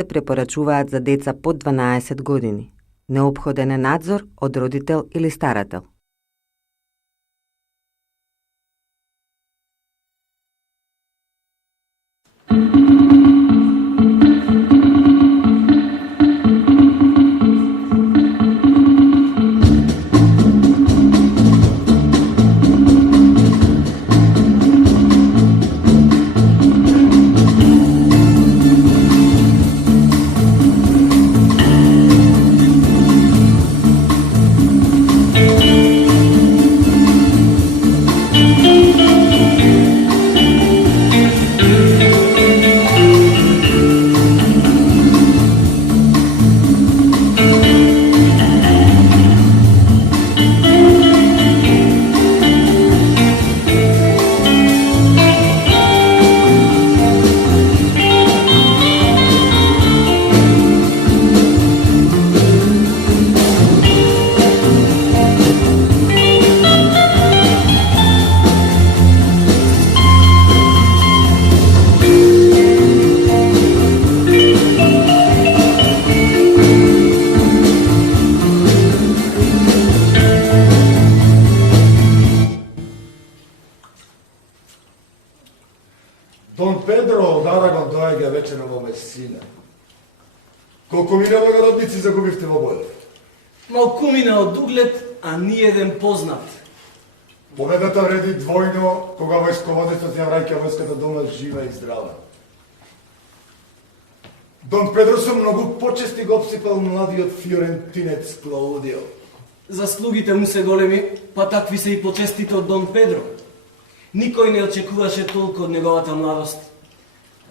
се препорачуваат за деца под 12 години. Неопходен е надзор од родител или старател. Дон Педро од Арагон доаѓа вечерно во Месина. Колку мина благородници загубивте во бојот? Малкумина од углед, а ниеден познат. Победата вреди двојно кога војсководецот ја враќа војската дома жива и здрава. Дон Педро со многу почести го обсипал младиот фиорентинец Клаудио. Заслугите му се големи, па такви се и почестите од Дон Педро. Никој не очекуваше толку од неговата младост.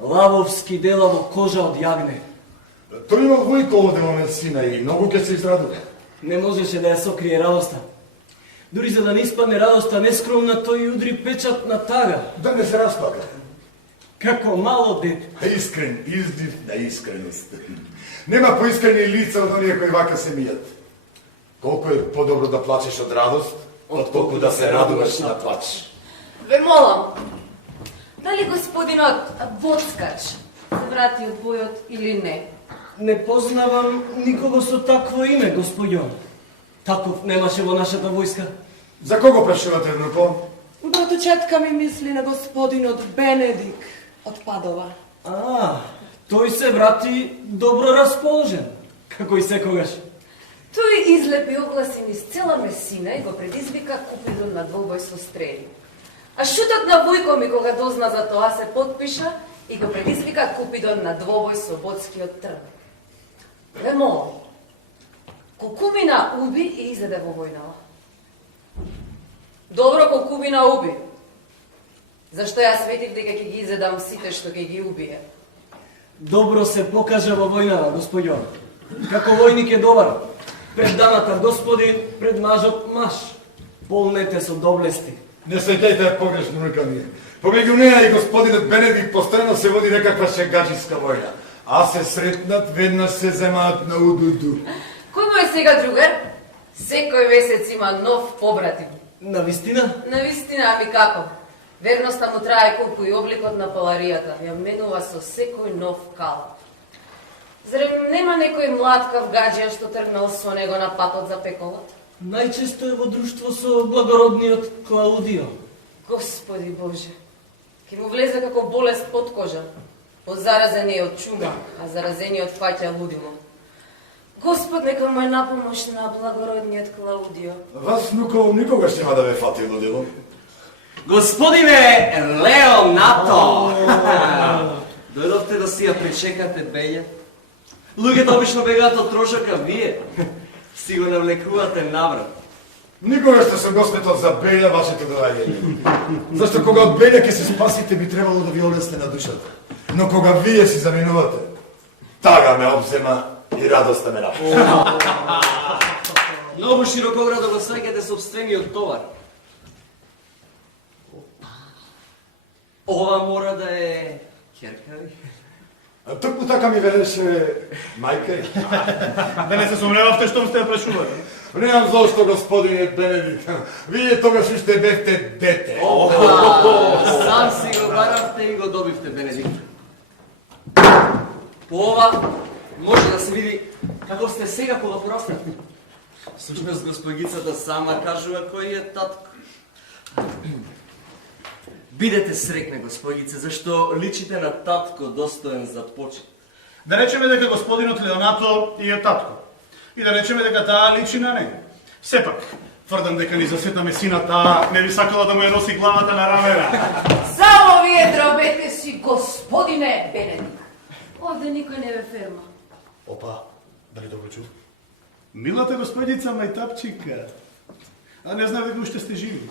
Лавовски дела во кожа од јагне. Тој има војко овде во Месина и многу ќе се израдува. Не можеше да ја сокрие радоста. Дури за да не испадне радоста нескромна, тој удри печат на тага. Да не се распака. Како мало дете. Искрен издив на искреност. Нема поискрени лица од оние кои вака се мијат. Колку е подобро да плачеш од радост, отколку да се радуваш на плач. Ве молам, дали господинот Боцкач се врати од бојот или не? Не познавам никого со такво име, господјо. Таков немаше во нашата војска. За кого прашувате, внуко? Братучетка ми мисли на господинот Бенедик од Падова. Тој се врати добро расположен, како и секогаш. Тој излепи огласи низ цела Месина и го предизвика Купидон на двобој со стрели. А шутот на војко ми кога дозна за тоа се потпиша и го предизвика Купидон на двобој со Ботскиот трн. Ве молам, Кокубина уби и изеде во војнава. Добро, Кокубина уби. Зашто ја светив дека ќе ги изедам сите што ќе ги убие. Добро се покажа во војнава, господјо. Како војник е добар. Пред дамата господин, пред мажот маж. Полнете со доблести. Не сеќајте погрешно, внука ми. Помеѓу неа и господинот Бенедик постојано се води некаква шегаџиска војна. А се сретнат, веднаш се земаат на удуду. Кој му е сега другар? Секој месец има нов побратим. Навистина? Навистина, ами како? Верноста му трае колку и обликот на паларијата. Ја менува со секој нов кал. Зарем нема некој млад кавгаџија што тргнал со него на патот за пеколот? Најчесто е во друштво со благородниот Клаудио. Господи Боже, ке му влезе како болест под кожа. Заразен е од чума, а заразениот фаќа лудило. Господ нека му е напомош на благородниот Клаудио. Вас, внуко, никогаш нема да ве фати лудило. Господине Леонато! Дојдовте да си ја причекате, бење? Луѓето обично бегаат од трошока, вие си го навлекувате наврат. Никогаш сте се госметот за Белја вашето доаѓање. Зашто кога од Белја ќе се спасите, би требало да ви олесне на душата. Но кога вие си заминувате, тага ме обзема и радоста ме напуша. Многу широкоградо го среќате собствениот товар. Ова мора да е ќерка ви. Токму така ми велеше мајка. Да не се сомневавте што сте ја прашували. Немам зошто, господине Бенедик. Вие тогаш уште бевте дете. Сам си го баравте и го добивте, Бенедикт. По ова може да се види како сте сега полопростати. Всушност господицата сама кажува кој е татко. Бидете срекна, господице, зашто личите на татко достоен за почет. Да речеме дека господинот Леонато и е татко. И да речеме дека таа личи на него. Сепак, тврдам дека ни за Света Месина таа не би сакала да му ја носи главата на рамена. Само вие дробете си, господине Бенедик. Овде никој не ве ферма. Опа, дали добро чу? Милата господица Мајтапчика. А не знам дека уште сте живи.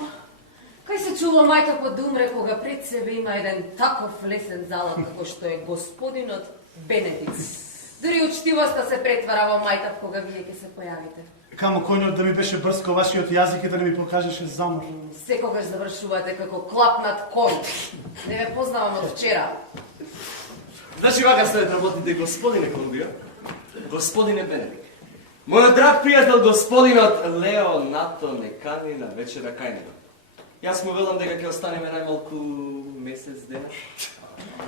Кај се чува мајка да умре кога пред себе има еден таков лесен залак како што е господинот Бенедик. Дури учтивоста се претвара во мајтап кога вие ќе се појавите. Камо конјот да ми беше брзко вашиот јазик и да не ми покажеше замор. Секогаш завршувате како клапнат конј. Не ве познавам од вчера. Значи вака стојат работите, господине Колумбио, господине Бенедик. Мојот драг пријател господинот Леонато не кани на вечера кај него. Јас му велам дека ќе останеме најмалку месец дена.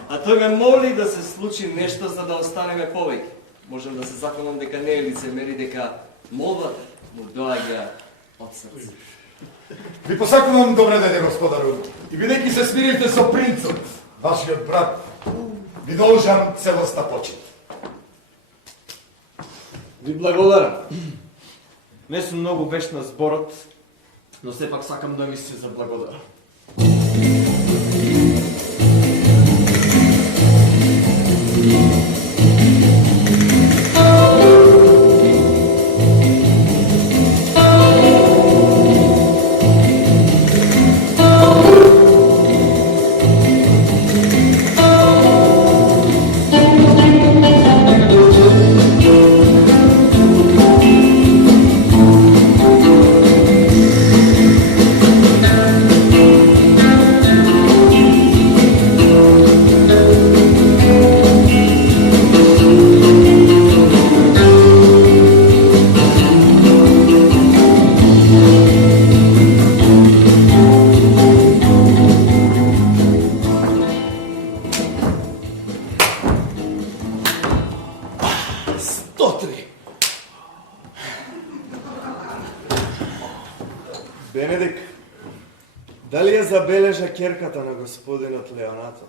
А тој ме моли да се случи нешто за да останеме повеќе. Можам да се заколам дека не е лицемери, дека молбата му доаѓа од срце. Ви посакувам добре дене, господару. И бидејќи се смиривте со принцот, вашиот брат, ви должам целоста почит. Ви благодарам. Не сум многу вешт на зборот, но сепак сакам да ми се заблагодарам. Бенедик, дали ја забележа керката на господинот Леонато?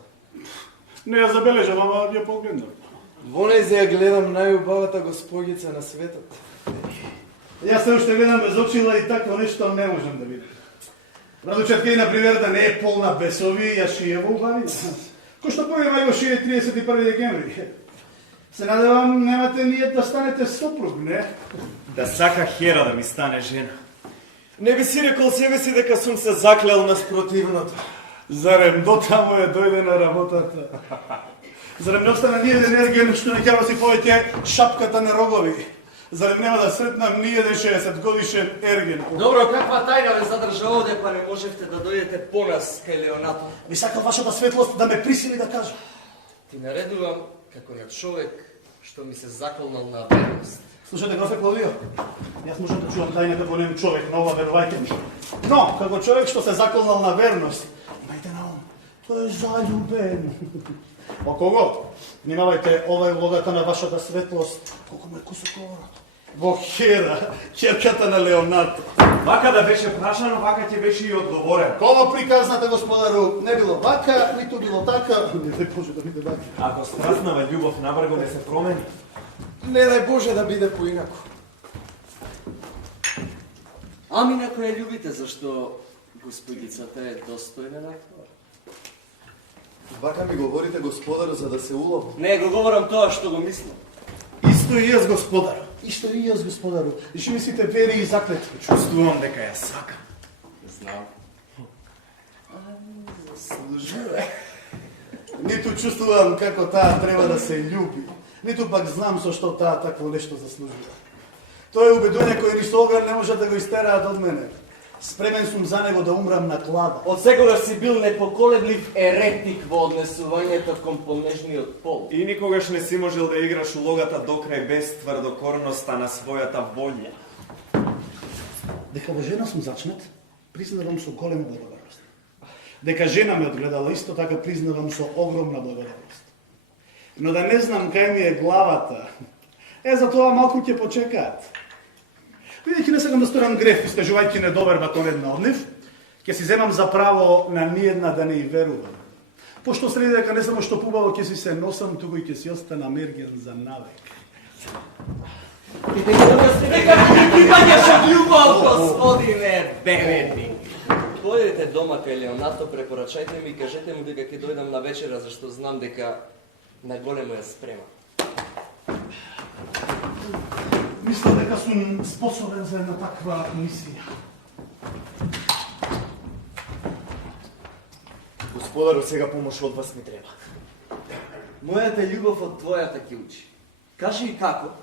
Не ја забележав, ама ја погледнав. Во нејзе ја гледам најубавата госпогица на светот. Јас се уште гледам без очила и такво нешто не можам да видам. Радочет кај, например, да не е полна бесови, ја шие во убавица. Кој што повеќе го шие 31 декември. Се надевам, немате ние да станете сопруг, не? Да сака Хера да ми стане жена. Не би си рекол себе си дека сум се заклел на спротивното. Зарем дотаму е дојде на работата. Зарем не остана ни еден ерген што не ќе носи повеќе шапката на рогови. Зарем нема да сретнам ни еден 60 годишен ерген. Добро, каква тајна ве задржа овде, па не можевте да дојдете по нас кај Леонато? Би сакал вашата светлост да ме присили да кажа. Ти наредувам како на човек што ми се заколнал на верност. Слушате, грофе Клавио, јас можам да чувам тајна како нем човек, но ова верувајте ми. Но, како човек што се заколнал на верност, имајте на ум, тој е заљубен. О кого? Внимавајте, ова е улогата на вашата светлост, колку му е кусок говорот. Во Хера, ќерката на Леонато. Вака да беше прашано, вака ќе беше и одговорено. Комо приказната, господару, не било вака, ниту било така, не дај Боже да биде вака. Ако страстнава љубов набрго не се промени, Не дај Боже да биде поинако. Ами некој ја љубите, зашто господицата е достојна на тоа. вака ми говорите, господару, за да се улов. Не, го говорам тоа што го мислам. Исто и јас, господару. Исто и јас, господару. И што мислите вери и заклетви? Чувствувам дека ја сакам. Знам. Заслужува. Ниту чувствувам како таа треба да се љуби, ниту пак знам со што таа такво нешто заслужува. Тоа е убедување кое ни со оган не можат да го истераат од мене. Спремен сум за него да умрам на клада. Од секогаш си бил непоколеблив еретик во однесувањето кон понежниот пол. И никогаш не си можел да играш улогата докрај без тврдокорноста на својата волја. Дека во жена сум зачнат, признавам со голема благодарност. Дека жена ме одгледала, исто така признавам со огромна благодарност. но да не знам кај ми е главата. За тоа малку ќе почекаат. Бидејќи не сакам да сторам греф, искажувајќи недоверба кон една од нив, ќе си земам за право на ниедна да не и верувам. Пошто следи дека не само што пубаво ќе си се носам, туку и ќе си остана мерген за навек. И дека имањаше љубов, господине Бенедик. Дојдете дома кај Леонато, препорачајте ми и кажете му дека ќе дојдам на вечера, зашто знам дека наголемо ја спрема. Мислам дека сум способен за една таква мисија. Господару, сега помош од вас ми треба. Мојата љубов од твојата ќе учи. Кажи и како,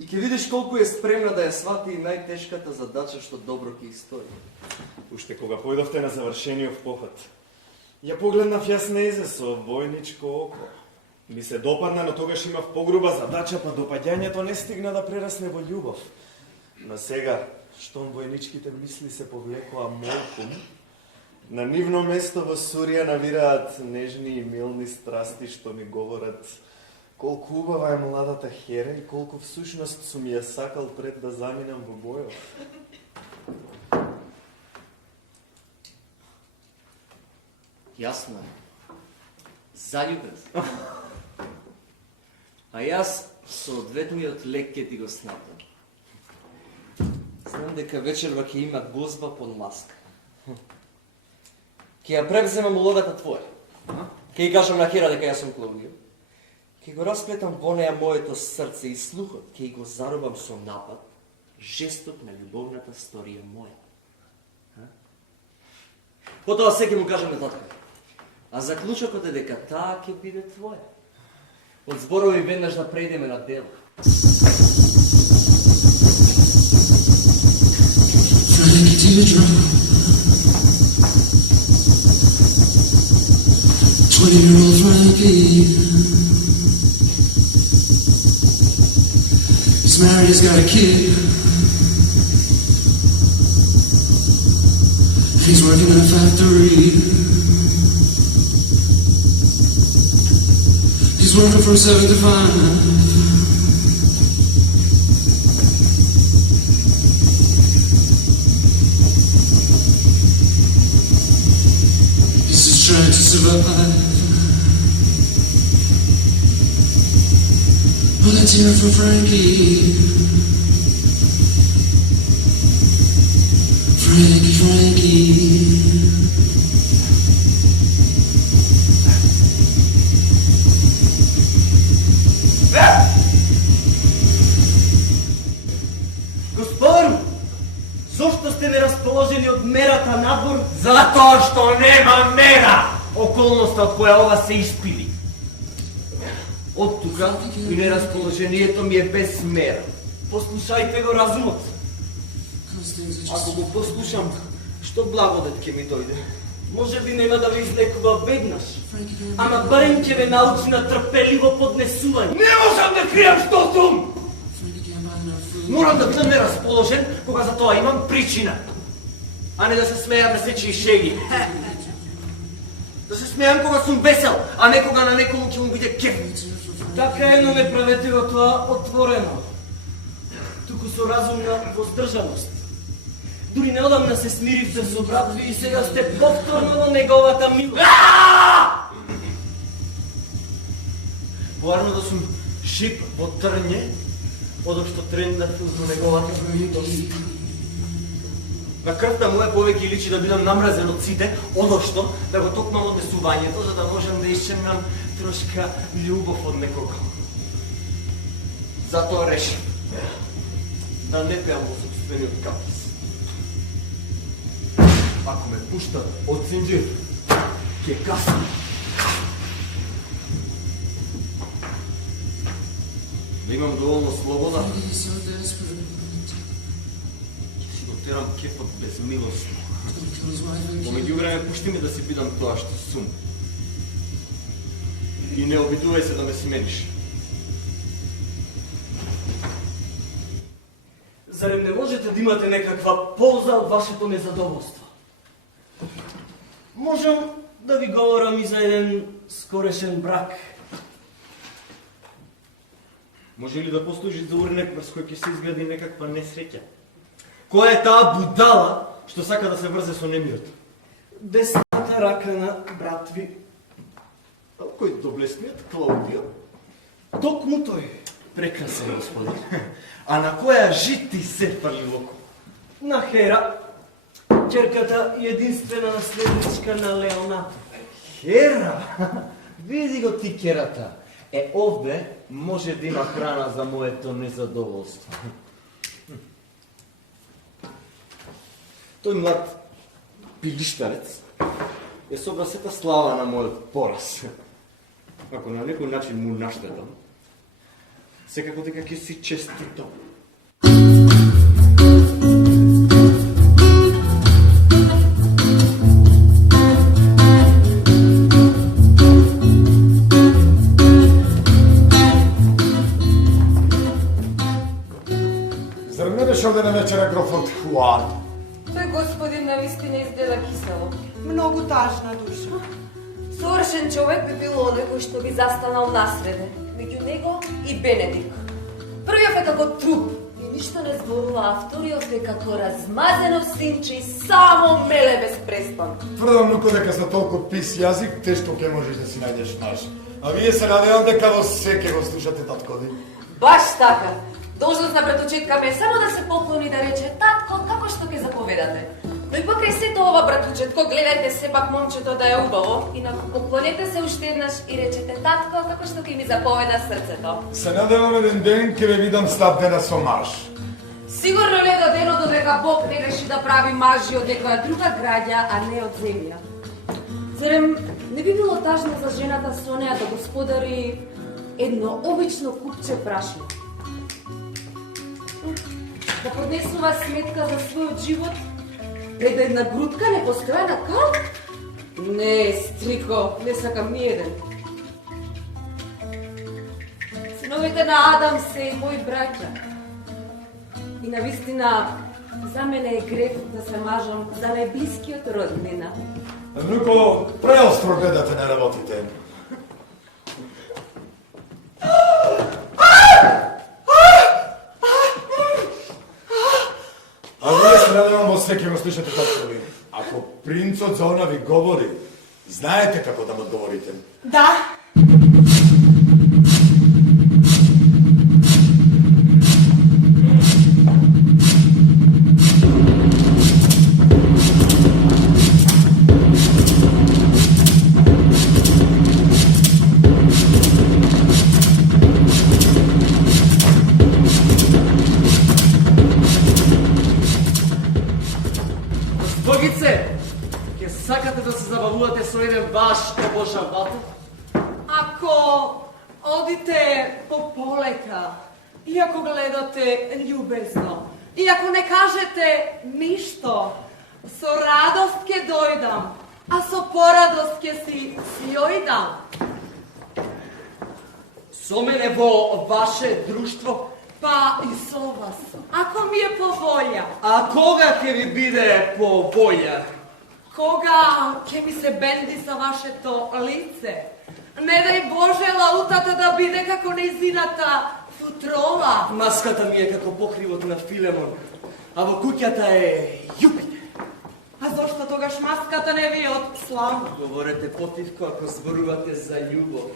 и ќе видиш колку е спремна да ја свати и најтешката задача што добро ќе истори. Уште кога појдовте на завршениот поход, ја погледнав јас нејзе со војничко око. Ми се допадна, но тогаш имав погруба задача, па допаѓањето не стигна да прерасне во љубов. Но сега, штом војничките мисли се повлекоа молкум, на нивно место во Сурија навираат нежни и милни страсти што ми говорат колку убава е младата Хера и колку всушност сум ја сакал пред да заминам во бојот. Јасно е. Заљубен сум. А јас со одветниот лек ќе ти го снатам. Знам дека вечерва ќе има гозба под маска. Ќе ја превземам улогата твоја. Ќе ја кажам на Хера дека јас сум Клаудио. Ќе го расплетам во неја моето срце и слухот, ќе го заробам со напад, жесток на љубовната сторија моја. Потоа се ќе му кажам на татка. А заклучокот е дека таа ќе биде твоја. Од зборови веднаш да преидеме на дело. Frankie teardrop, 20-year-old Frankie. He's married, he's got a kid. He's working in a factory. He's working from 7 to 5. Trying to survive. Well, let's hear it from Frankie. Frankie. Господару, зошто сте нерасположени од мерата надвор? Затоа што нема мера! Околноста од која ова се испили. Од тука и нерасположението ми е без мера. Послушајте го разумот. Ако го послушам, што благодет ќе ми дојде? Може би нема да ве излекува веднаш, ама барем ќе ве научи на трпеливо поднесување. Не можам да кријам што сум! Морам да бидам нерасположен, кога за тоа имам причина. А не да се смејам на сечи и шеги. Да се смејам кога сум весел, а не кога на некому ќе му биде кеф. Така е, но не правете го тоа отворено. Туку со разумна воздржаност. Дури неодамна се смиривте со брат ви и сега сте повторно во неговата милост. Поарно да сум шип во трње, одошто трендав во неговата милост. На крвта моја повеќе личи да бидам намразен од сите, одошто да го токмам однесувањето, за да можам да исчемнам трошка љубов од некого. Затоа решив да не пеам во собствениот капис. Ако ме пуштат од Синџир, ќе касам. Да имам доволно слобода, терам кефот безмилосно. Во меѓувреме пушти ми да си бидам тоа што сум. И не обидувај се да ме смениш. Зарем не можете да имате некаква полза од вашето незадоволство? Можам да ви говорам и за еден скорешен брак. Може ли да послужи за урнек врз кој ќе се изгледа некаква несреќа? Која е таа будала што сака да се врзе со немиот? Десната рака на брат ви. Кој доблесниот Клаудио? Токму тој. Прекрасен господин. А на која жити се фали локо? На Хера, ќерката и единствена наследничка на Леонато. Хера! Види го ти керата. Овде може да има храна за моето незадоволство. Тој млад пилиштарец е собра сета слава на мојот пораз. Ако на некој начин му наштетам, секако дека ќе си честитам. Зар не беше одена вечера грофот Хуан? Тој господин навистина изгледа кисело. Многу тажна душа. Совршен човек би бил оној кој што би застанал насреде, меѓу него и Бенедик. Првиот е како труп и ништо не зборува, а вториот е како размазено синче и само меле без престан. Тврдам, внуко, дека за толку пис јазик тешко ќе можеш да си најдеш наш. А вие се надевам дека во се ќе го слушате таткови. Баш така. Должност на братучетка ме само да се поклони да рече татко како што ќе заповедате. Но и покрај сето ова, братучетко, гледајте сепак момчето да е убаво и поклонете се уште еднаш и речете татко како што ќе ми заповеда срцето. Се надевам еден ден ќе ве видам снабдена со маж. Сигурно не до денот додека Бог не реши да прави мажи од некоја друга граѓа, а не од земја. Зарем не би било тажно за жената со неа да господари едно обично купче прашно? Да поднесува сметка за својот живот пред една грудка непостојана кал? Не, стрико, не сакам ни еден. Синовите на Адам се и мои браќа. И навистина, за мене е греф да се мажам за најблискиот роднина. Внуко, преостро гледате на работите. А вие се надевам во се ќе го слушате таткови. Ако принцот за она ви говори, знаете како да му одговорите. Да, Богице, ќе сакате да се забавувате со еден ваш обожавател? ако одите полека, и ако гледате љубезно, и ако не кажете ништо, со радост ќе дојдам, а со порадост ќе си јојдам. Со мене во ваше друштво? Па и со вас, ако ми е по волја. А кога ќе ви биде по волја? Кога ќе ми се бенди за вашето лице, не дај Боже лаутата да биде како нејзината футрова. Маската ми е како покривот на Филемон, а во куќата е Јупитер. А зошто тогаш маската не ви е од слава? Говорете потивко ако зборувате за љубов.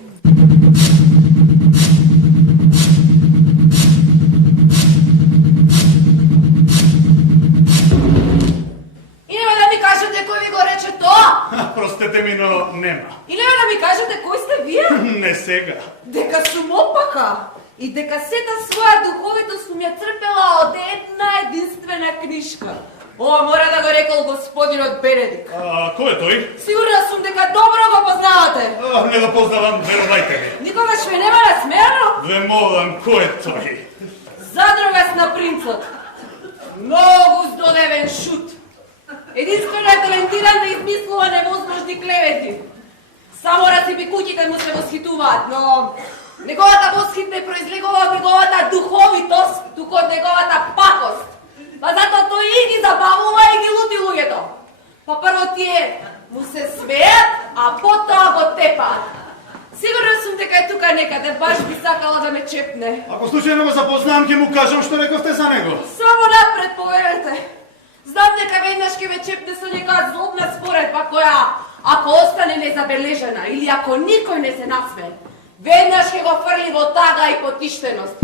И нема да ми кажете кој ви го рече тоа? Простете ми, но нема. И нема да ми кажете кој сте вие? Не сега. Дека сум опака и дека сета своја духовитост сум ја црпела од една единствена книшка. Ова мора да го рекол господинот Бенедик. А кој е тој? Сигурна сум дека добро го познавате. Не го познавам, верувајте ми. Никогаш ме нема насмеано? Ве молам, кој е тој? Задрогас на принцот. Многу здодевен шут. Единствено е талентиран да измислува невозможни клевети. Само расипи куќите му се восхитуваат, но неговата восхит не произлегува од неговата духовитост, туку од неговата пакост. Па затоа тој и ги забавува и ги лути луѓето. Па прво тие му се смеат, а потоа го тепаат. Сигурна сум дека е тука некаде, баш би сакала да ме чепне. Ако случайно го запознам, ќе му кажам што рековте за него. Само напред, поверете. Знам дека веднаш ќе ме чепне со некоја злобна споредба која, ако остане незабележена или ако никој не се насме, веднаш ќе го фрли во тага и потиштеност.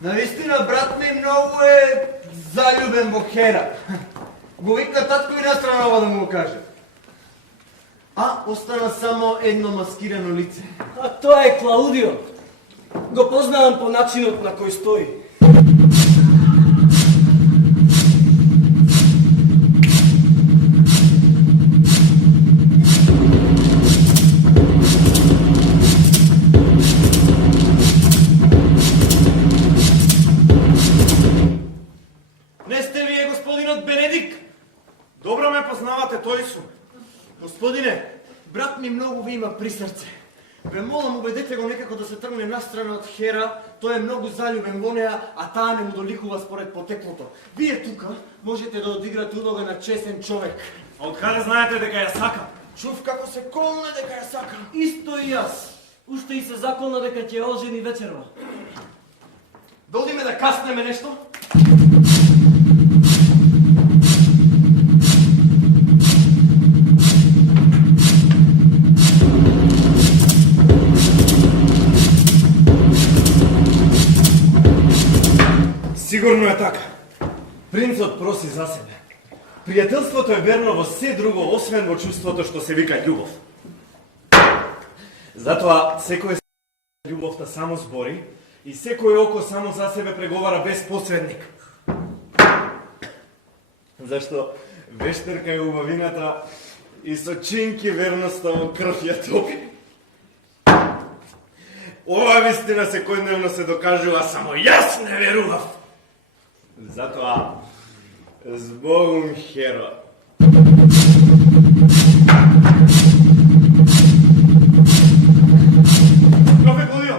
Наистина, брат ми многу е залюбен во Хера. Го викна татко и настрана ова да му го каже. А остана само едно маскирано лице. А тоа е Клаудио. Го познавам по начинот на кој стои. Не сте вие господинот Бенедик? Добро ме познавате, тој сум. Господине, брат ми многу ви има при срце. Ве молам, убедете го некако да се тргне настрана од Хера, тој е многу залюбен во неа, а таа не му доликува според потеклото. Вие тука можете да одиграте улога на честен човек. А од каде знаете дека ја сакам? Чув како се колне дека ја сака. Исто и јас. Уште и се заколна дека ќе ја ожени вечерва. Додиме да каснеме нешто? Сигурно е така. Принцот проси за себе. Пријателството е верно во се друго, освен во чувството што се вика љубов. Затоа секој љубовта само збори и секој око само за себе преговара без посредник. Зашто вештерка е убавината и со чинки верноста во крв ја топи. Ова вистина секојдневно се докажува, само јас не верував. Затоа, збогум Херо. Профе Клаудио,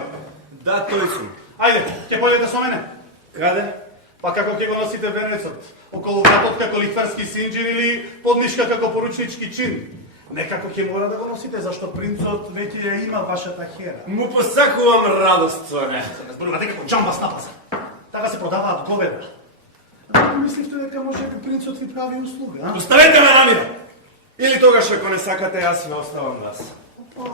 Да, тој сум. ајде, ќе појдете со мене. Каде? Па како ќе го носите венецот? Околу вратот како лихварски синџир или поднишка како поручнички чин? Некако ќе мора да го носите, зашто принцот веќе ја има вашата Хера. Му посакувам радост со неа. Се не зборувате како джамба на пазар. Така се продаваат говеда. А мисливте дека можеби принцот ви прави услуга, а? Оставете ме на мира! Или тогаш ако не сакате, јас ве оставам вас. Опа,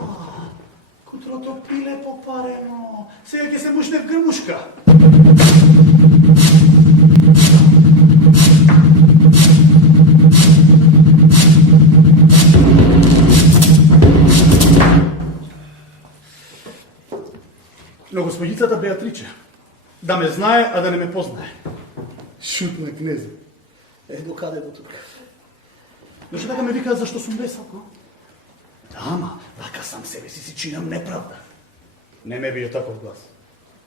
кутрото пиле попарено. Сега ќе се мушне в грмушка. Но господицата Беатриче, да ме знае, а да не ме познае. Шутна кнезе. До каде до тука? Но што така ме викаат зашто сум веселко? Да, ама, така сам себе си чинам неправда. Не ме бие таков глас.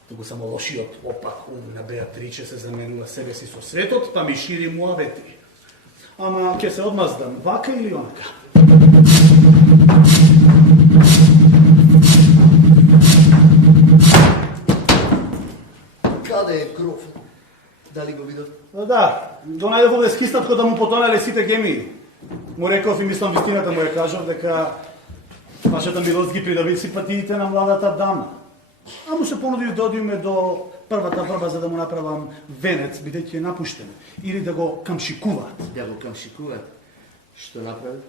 Туку само лошиот опак ум на Беатриче се заменува себе си со светот, па ми шири муавети. Ама, ќе се одмаздам, вака или онака? Каде е гроф? Дали го видов? Да, го најдов овде скистат кога да му потонале сите гемии. Му реков и мислам вистината му ја кажав дека вашата милост ги придави симпатиите на младата дама. А му се понудив да одиме до првата врба за да му направам венец, бидејќи е напуштен. Или да го камшикуваат. Да го камшикуваат. Што направи?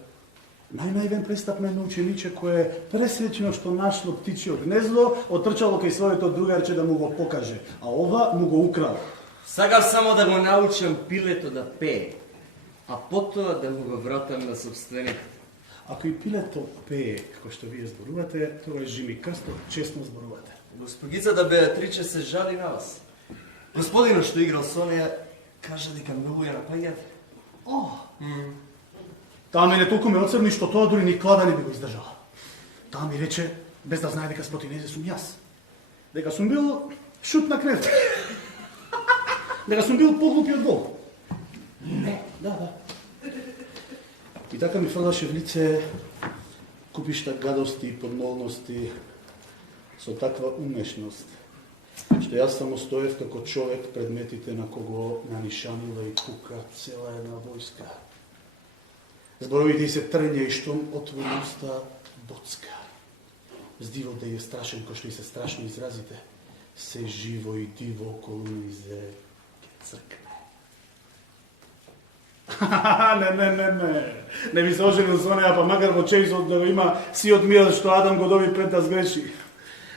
Најнаивен престапна едно учениче кое е пресреќено што нашло птичио гнездо, отрчало кај своето другарче да му го покаже, а ова му го украл. Сакав само да го научам пилето да пее, а потоа да му го вратам на собственик. Ако и пилето пее, како што вие зборувате, тоа е Жими Крстов, честно зборувате. Госпогицата Беатриче се жали на вас. Господинот што играл со неја, кажа дека многу ја напаѓате. О! Таа мене толку ме оцрни што тоа дури ни клада не би го издржала. Таа ми рече, без да знае дека спротивниот сум јас. Дека сум бил шут на кнеза. Дека сум бил поглупи од Бог. Не, да. И така ми фрлаше в лице купишта гадости и подмолности со таква умешност Што јас само стоев како човек пред метите на кого нанишанила и кука цела една војска. Зборовите се трња и штом отвори уста боцка. Здивот да е страшен, кој што и се страшни изразите, се живо и диво околу низе ке цркне. Не би се оженил со неја, па макар во чејзот да го има сиот мир што Адам го доби пред да сгреши.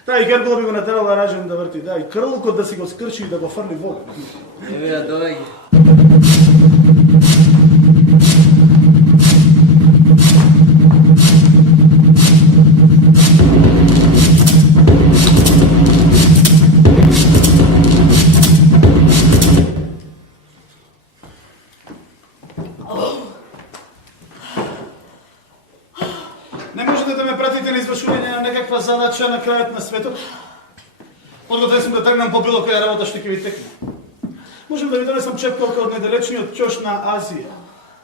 Да, и Геркула би го натерала ражен да врти, да, и крлукот да си го скрчи и да го фрли во. Еве ја доаѓа. Не можете да ме пратите на извршување на некаква задача на крајот на светот? Подготвен сум да тргнам по било која работа што ќе ви текне. Можем да ви донесам чепкалка од неделечниот ќош на Азија.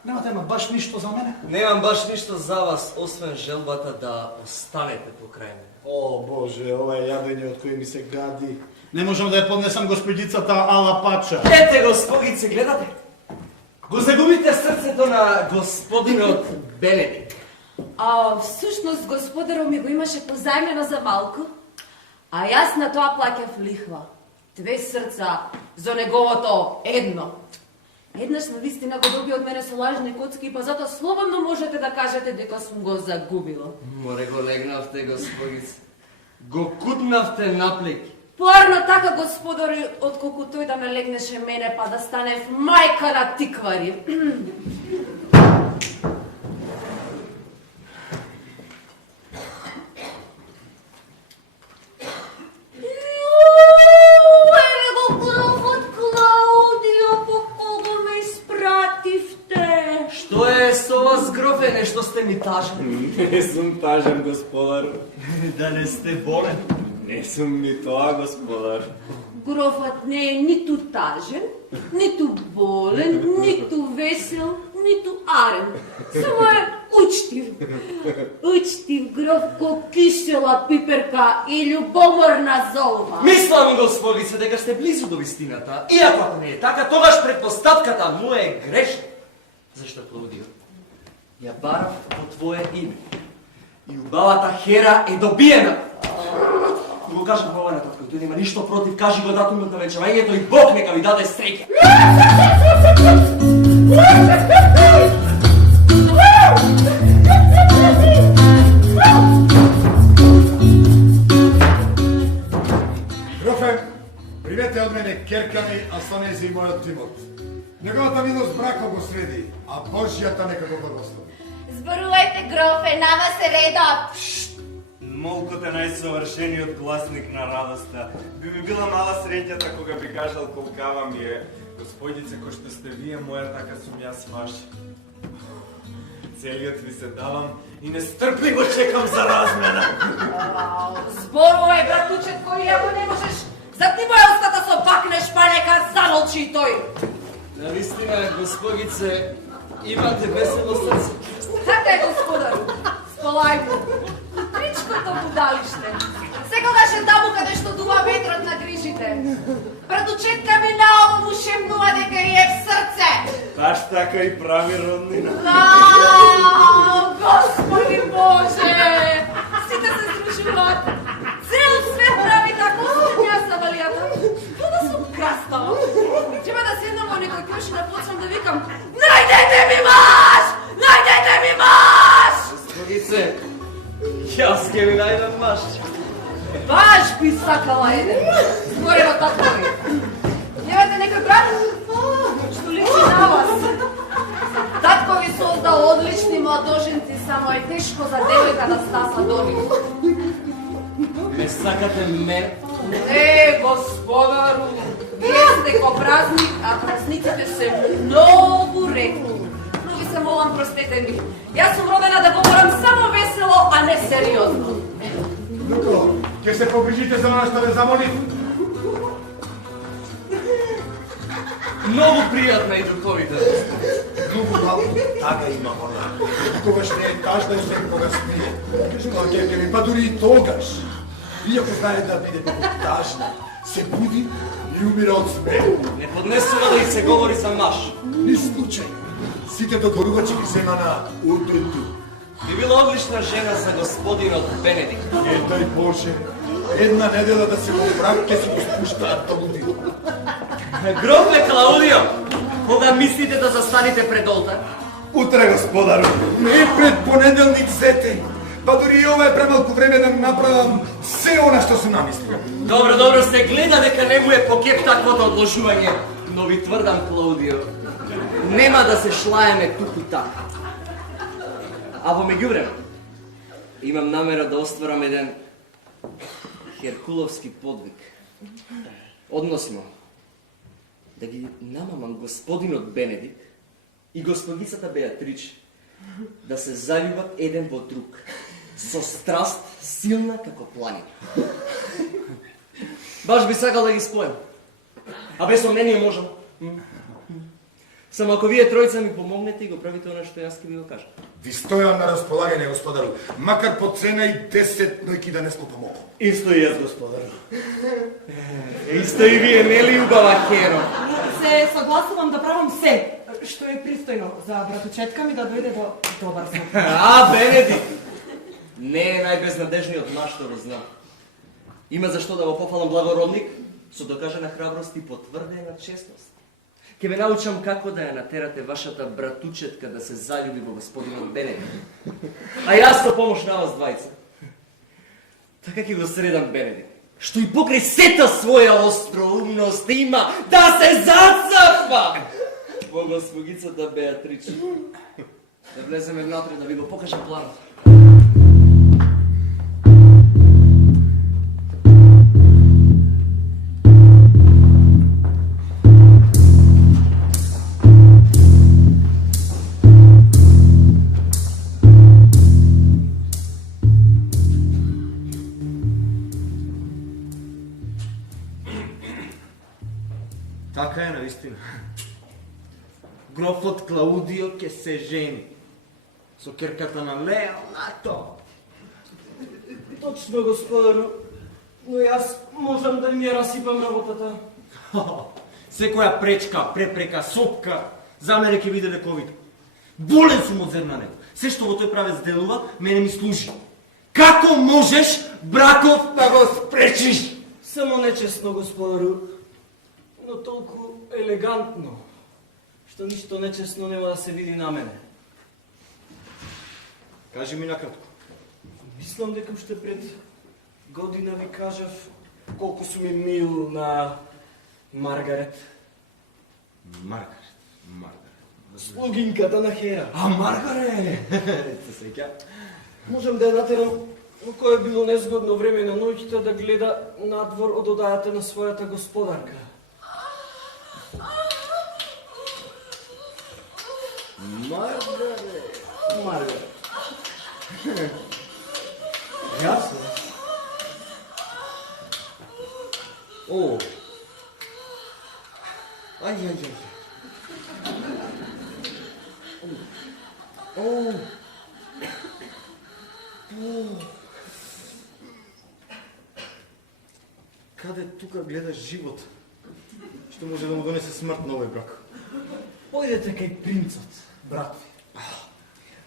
Немате баш ништо за мене? Немам баш ништо за вас, освен желбата да останете покрај мене. О, Боже, ова е јадење од кој ми се гади. Не можам да ја поднесам господицата Ала Пача. Ете, господице, гледате? Го загубите срцето на господинот Бенедик. А всушност господарот ми го имаше позајмено за малку, а јас на тоа плаќав лихва. 2 срца за неговото едно. Еднаш на вистина го доби од мене со лажни коцки, па затоа слободно можете да кажете дека сум го загубила. Море го легнавте, господице. Го кутнавте наплеки. Поарно така, господари, отколку тој да ме легнеше мене, па да станев мајка на тиквари. Еве го графот Клаудио, по кого ме испративте. Што е со вас, грофе, нешто сте ми тажен? Не сум тажен, господар. Да не сте болен? Не сум ни тоа, господар. Грофот не е ниту тажен, ниту болен, ниту весел, ниту арен. Само е учтив. Учтив гроф ко кисела пиперка и љубоморна золба. Мислам, господице, дека сте близу до вистината. Иако ако не е така, тогаш предпоставката му е грешна. Зашто, Клаудио? Ја барав по твое име. И убавата Хера е добиена. Го кажам ова на татко, тој нема ништо против, кажи го датумот на венчавањето и Бог нека ви даде среќа. Грофе, примете од мене Керкани, а со нези и мојот Тимот. Неговата милост бракот го среди, а Божјата нека го благослови. Зборувајте, грофе, на вас е редот. Молкот е најсовршениот гласник на радоста. Би ми била мала среќата кога би кажал колкава ми е. Господице, кој што сте вие, моја така сум јас ваша. Целиот ви се давам и нестрпливо чекам за размена. Зборувај, братучет, кој ако не можеш, затнимај устата со бакнеш, па нека замолчи тој. Навистина, господице, имате весело срце. Така е, господар, сполај му. Тричкото будалиште. Секогаш е таму каде што дува ветрот на грижите. Братучетка ми наово му шемнува дека е в срце. Баш така и прави, роднина. Господи Боже! Сите се сдружуваат. Цел свет прави така, освен јас на валијата. Да сум крастава. Треба да седнам во некој кјош и да почнам да викам: најдете ми маж! Најдете ми маж! Господице, јас ќе ви најдам маж. Баш би сакала еден. Створено таткови. Немате некој брат? Што личи на вас? Татко ви создал одлични младоженци, само е тешко за девојка да стаса до нив. Ме сакате мене? Не, господару. Вие сте ко празник, а празниците се многу ретки. Но ви се молам, простете ми. Јас сум родена да говорам само весело, а не сериозно. Луко, ќе се погрижите за она што ве замолив? Многу пријатна и духовита. Многу малку тага има она. Тогаш не е тажна и секога смие. Кажувал ќе ми, па дури и тогаш. Иако знае да биде многу тажна, се буди и умира од смех. Не поднесува да и се говори за маш. Ни случај. Сите докорувачи ги зема на утенту. Би била одлична жена за господинот Бенедикт. Е, дај Боже, една недела да се во брак ке си го спуштаат да буди. Грофе Клаудио, кога мислите да застанете пред олтар? Утре, господару. Не пред понеделник, зете. Па дури и ова е премалку време да направам се она што сум намислил. Добро, се гледа дека не му е по кеп таквото одложување. Но ви тврдам, Клаудио, нема да се шлаеме туку така. А во меѓувреме, имам намера да остварам еден херкуловски подвиг. Односно, да ги намамам господинот Бенедикт и господицата Беатриче да се заљубат еден во друг, со страст силна како планина. Баш би сакал да ги споем, а без сомнение можам. Само ако вие тројца ми помогнете и го правите она што јас ќе ви го кажам. Ви стојам на располагање, господару, макар по цена и 10 нојки да не скупам око. Исто и јас, господару. Исто и вие, нели, убава Херо? Се согласувам да правам се, што е пристојно за братучетка ми да дојде до добар сон. А, Бенедикт! Не е најбезнадежниот маж што го знам. Има зашто да го пофалам благородник со докажана храброст и потврдена честност. Ке ве научам како да ја натерате вашата братучетка да се заљуби во господинот Бенедикт. А јас со помош на вас двајца. Така ќе го средам Бенедикт, што и покрај сета своја остроумност има да се зацапа во господицата Беатриче. Да влеземе внатре да ви го покажам планот. Така е наистина. Грофот Клаудио ќе се жени со керката на Леонато. Точно, господару, но јас можам да ми ја расипам работата. Секоја пречка, препрека, сопка, за мене ќе биде лековито. Болен сум од зерна него. Се што во тој правец делува, мене ми служи. Како можеш бракот да го спречиш? Само нечесно, господару, но толку елегантно, што ништо нечесно нема да се види на мене. Кажи ми накратко. Мислам дека уште пред година ви кажав колку сум ми мил на Маргарет. Маргарет. Слугинката на Хера. А, Маргарет! Се сеќа. Можам да ја натерам во кое било незгодно време на ноќта да гледа надвор од одајата на својата господарка. Маргарет. Јасно. О. Ај. О. Каде тука гледаш живот? Што може да му донесе смрт на овој брак? Појдете кај принцот, брат ви.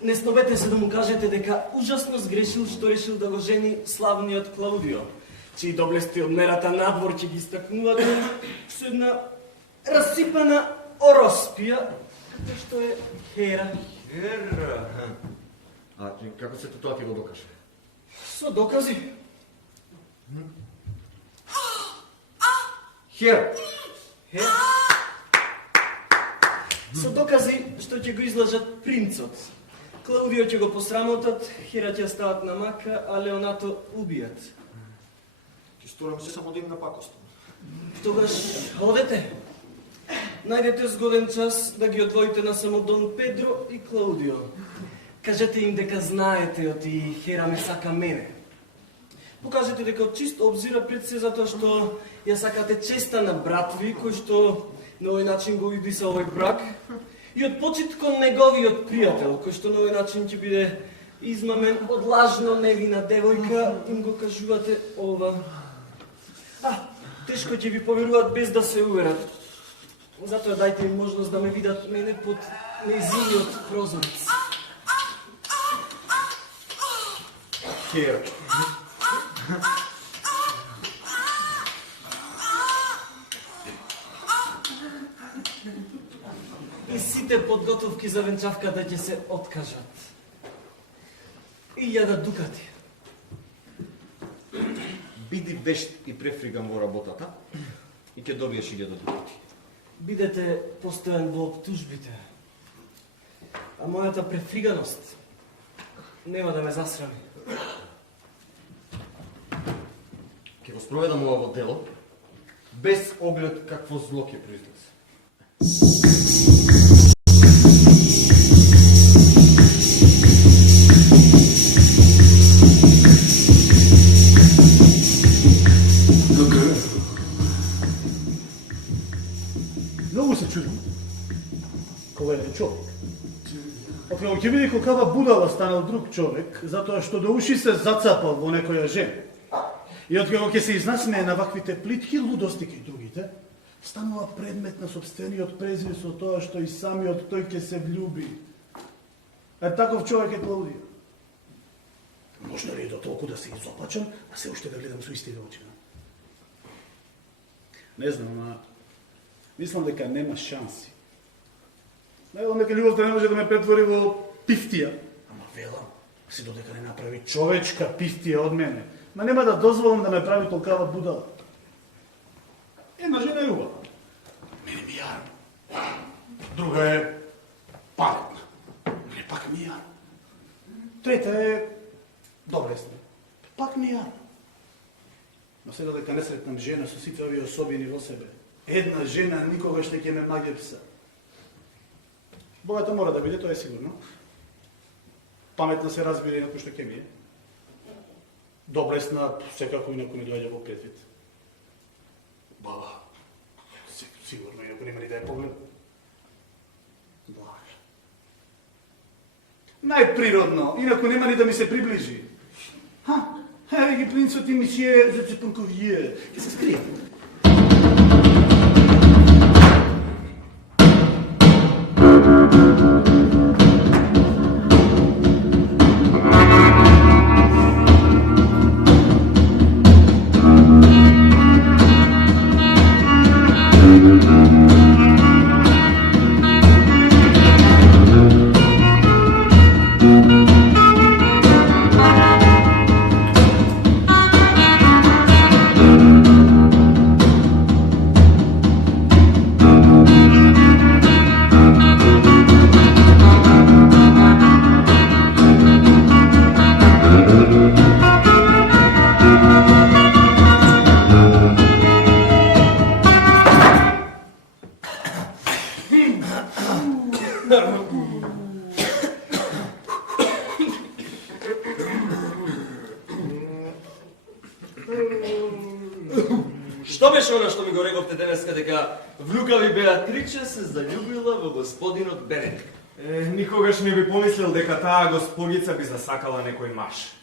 Не сновете се да му кажете дека ужасно сгрешил што решил да го жени славниот Клаудио, чии доблести од мерата надвор ќе ги истакнувате со една расипана ороспија, како што е Хера. Хера. А како се тоа ќе го докаже? Со докази. Хера. Со докази што ќе го излажат принцот. Клаудио ќе го посрамотат, Хера ќе стават на мака, а Леонато убијат. Ќе сторам се само да им напакостам. Тогаш одете. Најдете згоден час да ги одвоите на само Дон Педро и Клаудио. Кажете им дека знаете оти Хера ме сака мене. Покажете дека од чист обзира пред се затоа што ја сакате честа на брат ви, кој што на овој начин го удиса овој брак, и од почит кон неговиот пријател, кој што на овој начин ќе биде измамен од лажно невина девојка, им го кажувате ова. Тешко ќе ви поверуваат без да се уверат. Затоа дајте им можност да ме видат мене под нејзиниот прозорец. Кер. И сите подготовки за венчавката ќе се откажат. 1000 дукати. Биди вешт и префриган во работата и ќе добиеш 1000 дукати. Бидете постојан во обтужбите. А мојата префриганост нема да ме засрами. Ќе го спроведам ова дело без оглед какво зло ќе произлезе. Многу се чудам. Кога е човек? Откако ќе види колкава будала станал друг човек, затоа што до уши се зацапал во некоја жена. И откако ќе се изнасмее на ваквите плитки лудости кај другите, станува предмет на собствениот презир со тоа што и самиот тој ќе се влюби. А таков човек е Клаудија. Можно ли до толку да се изопачам, а се уште да гледам со истите очи? Не знам, ама мислам дека нема шанси. Велам дека љубовта не може да ме претвори во пифтија. Ама велам, се додека не направи човечка пифтија од мене. Ма нема да дозволам да ме прави толкава будала. Една жена е убава. Мене ми јарна. Друга е паметна. Мене пак ми јарна. Трета е добресна. Пак ми јарна. Но сега дека не сретнам жена со сите овие особини во себе. Една жена никогаш не ќе ме маѓе пса. Богата мора да биде, тоа е сигурно. Паметна се разбира инаку што ќе ми е. Добресна, секако инаку ми доаѓа во предвид. Баба, сигурно инаку нема ни да ја погледам. Блага. Најприродно, инаку нема ни да ми се приближи. Еве ги принцот и мисие за цепанковие. Ке се скрие. Што беше она што ми го рековте денеска дека влюкави Беатриче се заљубила во господинот Бенедик? Никогаш не би помислил дека таа госпогица би засакала некој маж.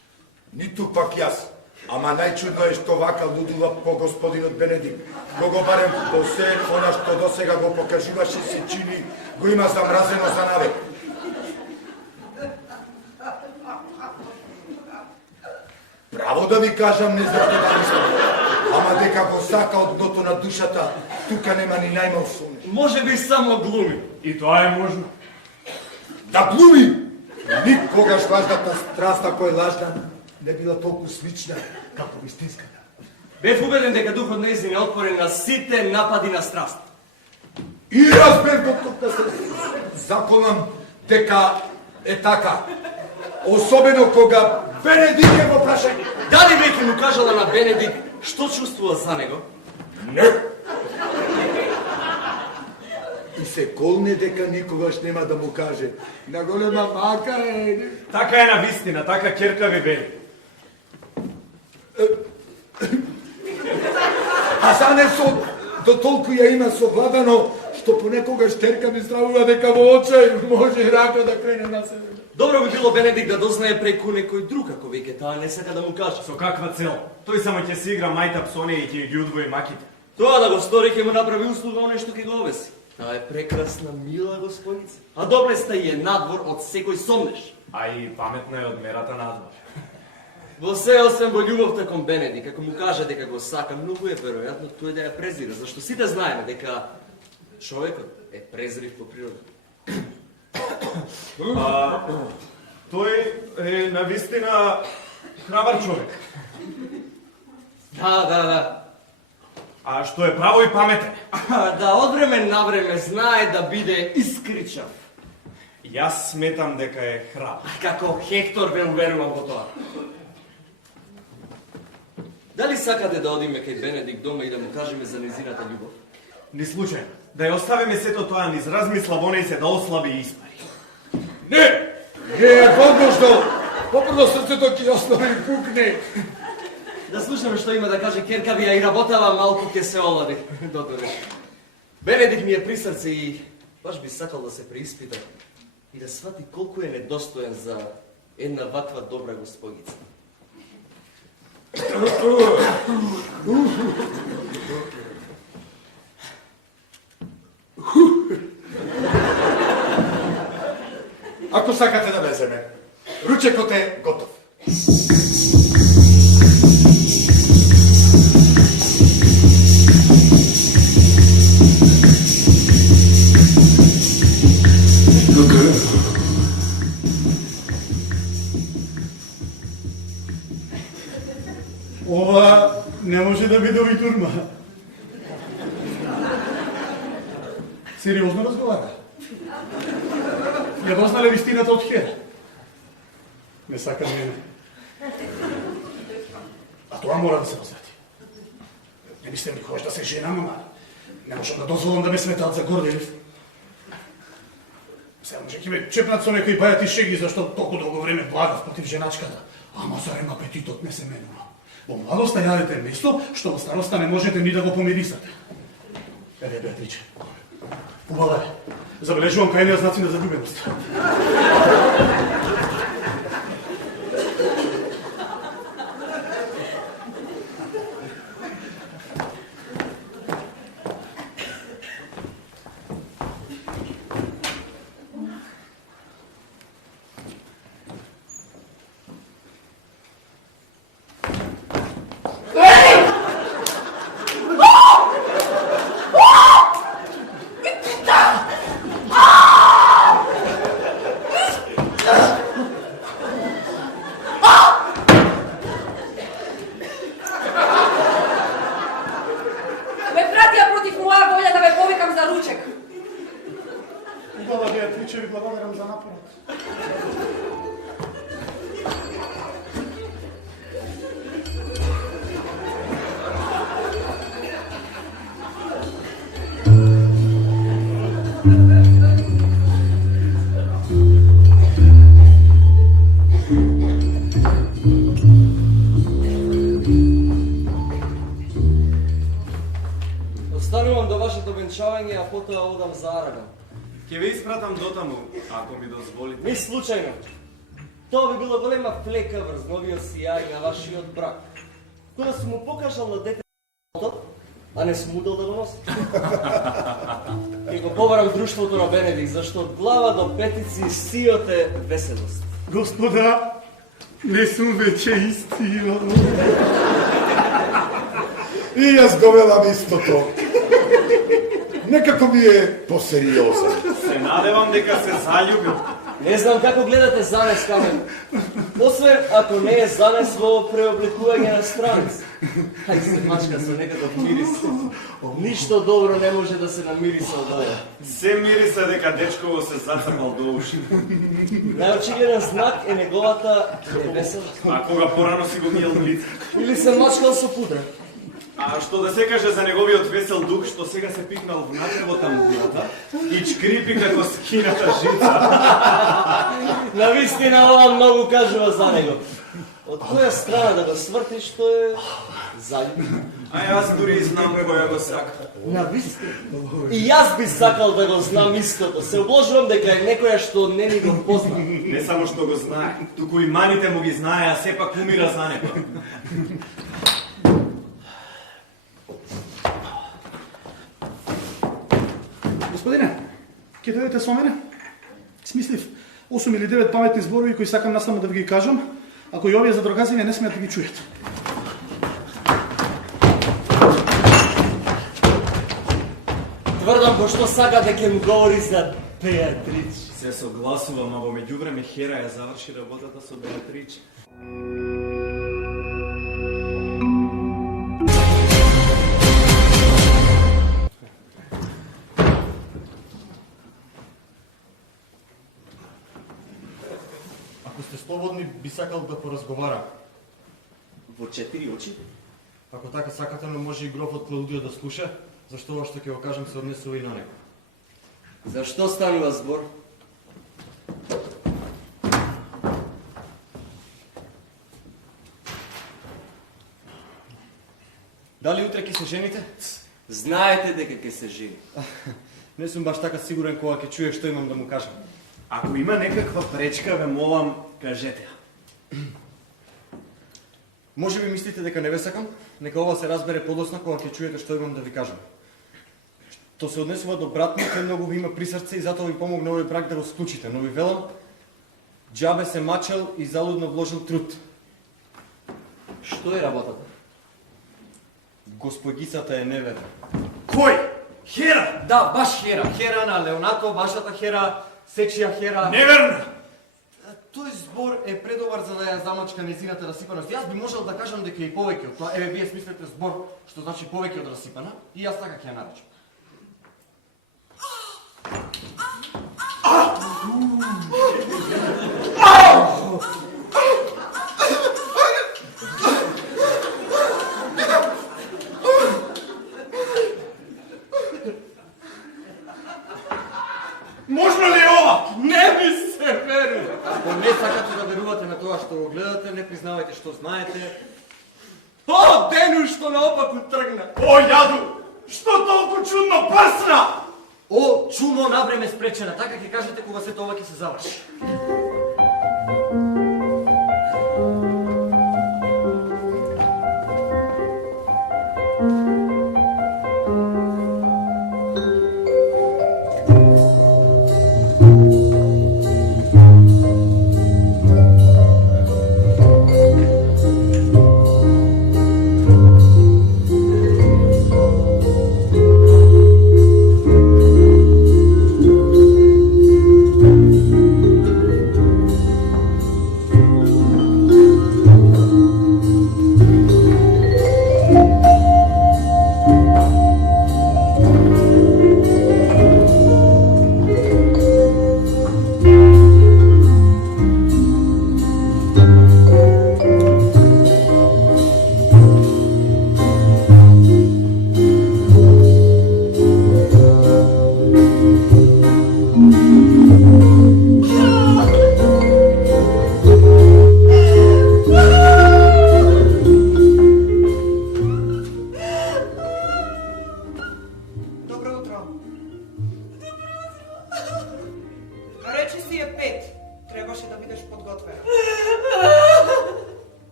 Ниту пак јас. Ама најчудно е што вака лудува по господинот Бенедик. Кого барем по се она што досега го покажуваше се чини, го има замразено за навек. Право да ви кажам, не знам да мислам. Ама дека го сака од дното на душата, тука нема ни најмал сум. Може би само глуми. И тоа е можно. Да глуми! Никогаш лажната страст, ако е лажна, не била толку слична како вистинската. Бев убеден дека духот нејзин е отпорен на сите напади на страст. И јас бев готов да се заколам дека е така. Особено кога Бенедик е во прашање. Дали веќе му кажала на Бенедик што чувствува за него? Не. И се колне дека никогаш нема да му каже. На голема мака е. Така е на вистина, така ќерка ви бе. А за не со до толку ја има совладано, што понекогаш терка ми здравува дека во очај може и рака да крене на себе. Добро би било Бенедик да дознае преку некој друг, ако веќе таа не сака да му каже. Со каква цел? Тој само ќе се игра мајтап со неја и ќе ги удвои маките. Тоа да го стори ќе му направи услуга оној што ќе го обеси. Таа е прекрасна, мила господица. А доблеста е надвор од секој сомнеш. А и паметна е од мерата надвор. Во се освен во љубовта кон Бенедик, ако му каже дека го сака, многу е веројатно тој да ја презира, зашто сите знаеме дека човекот е презрив по природа. Тој е навистина храбар човек. Да. А што е право и паметен. Да, од време на време знае да биде искричав. Јас сметам дека е храбар. Како Хектор ве уверувам во тоа. Дали сакате да одиме кај Бенедик дома и да му кажеме за незината љубов? Ни случајно. Да ја оставиме сето тоа низ размисла во неј се да ослаби и испари. Не е возможно. Попрво срцето ќе остави и пукне. Да слушаме што има да каже керкавија и работава, малку ќе се олади. Доторе. Бенедик ми е при срце и баш би сакал да се преиспита и да свати колку е недостоен за една ваква добра господица. Ако сакате да влеземе, ручекот е готов. Ова не може да биде ови турма. Сериозно разговара. Ја дознале вистината од Хера. Не сака мене. А тоа мора да се посвети. Не мислам никогаш да се женам, ама не можам да дозволам да ме сметаат за горделив. Сега може ќе ме чепнат со некои бајати шеги, зашто толку долго време благав против женачката. Ама зарем апетитот не се менува. Во младоста јадете место, што во староста не можете ни да го помирисате. Еве, Беатриче. Убава е. Забележувам кај неја знаци на заљубеност. Убава, Беатриче, ви благодарам за напорот. Останувам до вашето венчавање, а потоа одам за Араган. Ќе ве испратам дотаму, ако ми дозволите. Ни случајно. Тоа би била голема флека врз новиот сијај на вашиот брак. Кога сум му покажал на детето, а не сум удел да го носи. Ќе го побарам друштвото на Бенедик, зашто од глава до петици сиот е веселост. Господа, не сум веќе истиот. И јас го велам истото. Некако ми е посериозен. Се надевам дека се заљубил. Не знам како гледате занес, Камен. Освен ако не е занес во преоблекување на страниц. Хај се мачка со некаков мирис. Ништо добро не може да се намириса од ова. Се мириса дека дечково се зацапал до уши. Најочигледен знак е неговата невеселост. А кога порано си го мијал лице. Или се мачкал со пудра. А што да се каже за неговиот весел дух, што сега се пикнал внатре во тамбурата и чкрипи како скината жица. Навистина ова многу кажува за него. Од која страна да го свртиш, што е заљубен. А јас дури знам која го сака. Навистина. И јас би сакал да го знам истото. Се обложувам дека е некоја што не ни го позна. Не само што го знае, туку и маните му ги знае, а сепак умира за него. Господине, ќе дојдете со мене? Смислив 8 или 9 паметни зборови кои сакам насамо да ви ги кажам, а кои овие задрогазини не смеат да ги чујат. Тврдам го што сака дека му говори за Беатрич. Се согласувам, а во меѓувреме Хера ја заврши работата со Беатрич. Ако сте слободни, би сакал да поразговарам. Во 4 очи? Ако така сакате, но може и грофот Клаудио да слуша, зашто ова што ќе го кажам се однесува и на него. Зашто станува збор? Дали утре ќе се жените? Знаете дека ќе се жени. Не сум баш така сигурен кога ќе чуе што имам да му кажам. Ако има некаква пречка, ве молам, кажете ја. Може би мислите дека не ве сакам? Нека ова се разбере подоцна кога ќе чуете што имам да ви кажам. Што се однесува до брат ми, тој многу ви има при срце и затоа ви помогна овој брак да го склучите, но ви велам, џабе се мачел и залудно вложил труд. Што е работата? Господјицата е неверна. Кој? Хера! Да, баш Хера. Хера на Леонато, вашата Хера, сечија Хера. Неверна! Тој збор е предобар за да ја замачка незината расипаност. Јас би можел да кажам дека и повеќе од тоа. Еве, вие смислете збор што значи повеќе од расипана и јас така ќе ја наречам. Можно ли ова? Не ми се верува! Ако не сакате да верувате на тоа што го гледате, не признавајте што знаете. О, дену што наопаку тргна! О, јаду! Што толку чудно прсна? О, чумо на време спречена, така ќе кажете кога сето ова ќе се заврши.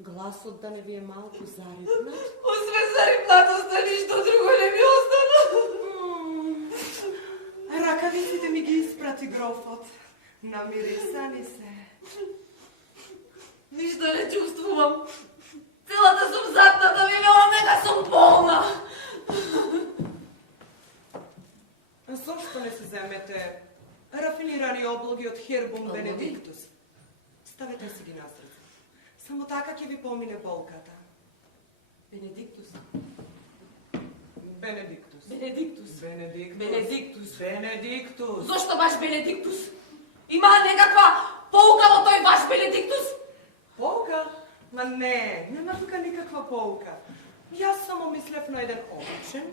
Гласот да не ви е малку зарипнат? Освен зарипнатоста, ништо друго не ми остана. Ракавиците ми ги испрати грофот. Намирисани се. Ништо не чувствувам. Целата сум запната, ми велам дека сум болна. Зошто не се земете рафинирани облоги од Хербум Бенедиктус? Ставете си ги на срце. Само така ќе ви помине болката. Бенедиктус. Бенедиктус. Бенедиктус. Бенедиктус. Бенедиктус. Бенедиктус. Зошто баш Бенедиктус? Има некаква поука во тој баш Бенедиктус? Поука? Ма не, нема тука никаква поука. Јас само мислев на еден обичен,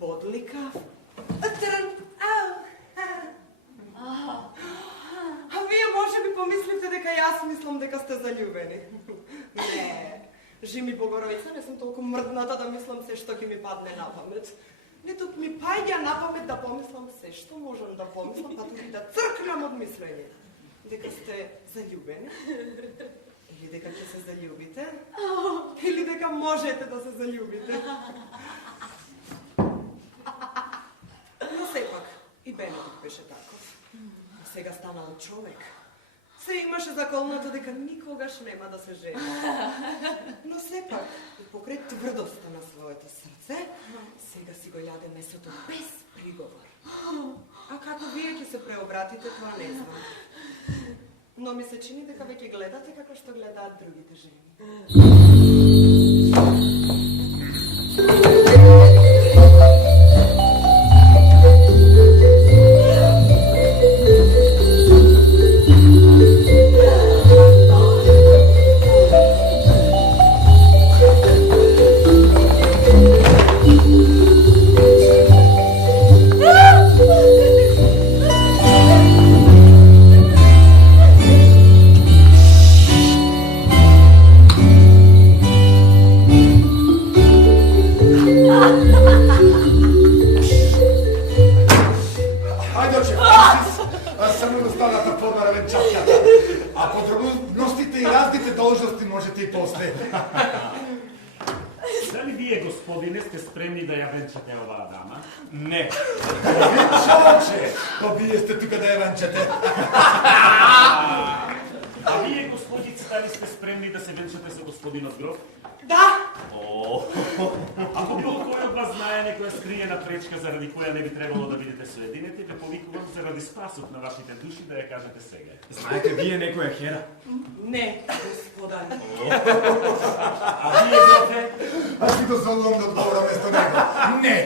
бодликав, трн, А вие може би помислите дека јас мислам дека сте заљубени. Не, Жими Богоровица, не сум толку мрдната да мислам се што ќе ми падне на памет. Не тук ми паѓа на памет да помислам се што можам да помислам, па туки да цркнам од мислење. Дека сте заљубени, или дека ќе се заљубите, или дека можете да се заљубите. станал човек. Се имаше заколнато дека никогаш нема да се жени. Но сепак, покрај тврдоста на своето срце, сега си го јаде месото без приговор. А како вие ќе се преобратите, тоа не знам. Но ми се чини дека веќе гледате како што гледаат другите жени. А подробностите и разните должности можете и после. Дали вие, господине, сте спремни да ја венчате оваа дама? Не. Човече, то вие сте тука да ја венчате. А вие, господици, дали сте спремни да се венчате со господинот гроф? Да! Ако кој од вас знае некоја скриена пречка заради која не би требало да бидете соединети, ве повикувам заради спасот на вашите души да ја кажете сега. Знаете вие некоја хера? Не, господар. А вие, грофе? Аз си дозволувам да одговорам место него. Не!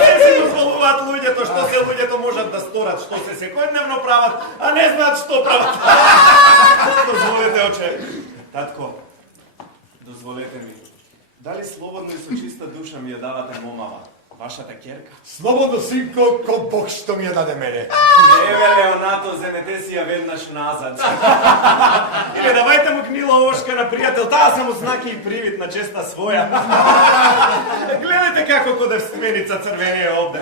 Не си дозволуваат луѓето, што се луѓето можат да сторат, што се секојдневно прават, а не знаат што прават. Дозволете, оче. Татко, дозволете ми. Дали слободно и со чиста душа ми ја давате момава, вашата керка? Слободно, синко, ко Бог што ми ја даде мене. Еве, Леонато, земете си ја веднаш назад. Или давајте му гнила овошка на пријател, таа само знаки и привид на честа своја. Гледайте како ко девственица црвени е овде.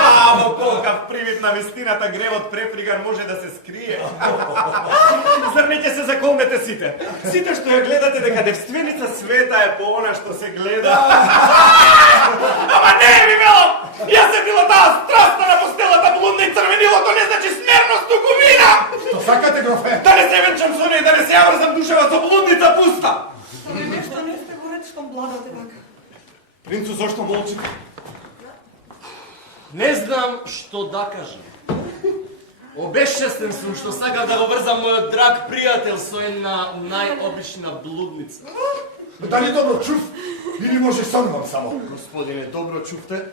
Амо, колкав привид на вистината гревот префриган може да се скрие. Зар не ќе се заколнете сите? Сите што ја гледате дека девственица света е по она што се гледа. Ама не, ми велам! Јас се била таа страстна на постелата блудна и црвенилото не значи смерност, туку вина! Што сакате, грофе? Да не се венчам со неј, да не се ја врзам душева со блудница пуста! Али нешто не сте го ред што младате така. Принцу, зошто молчите? Не знам што да кажам. Обесчестен сум што сакав да го врзам мојот драг пријател со една најобична блудница. Дали добро чув? Или може сонувам само? Господине, добро чувте,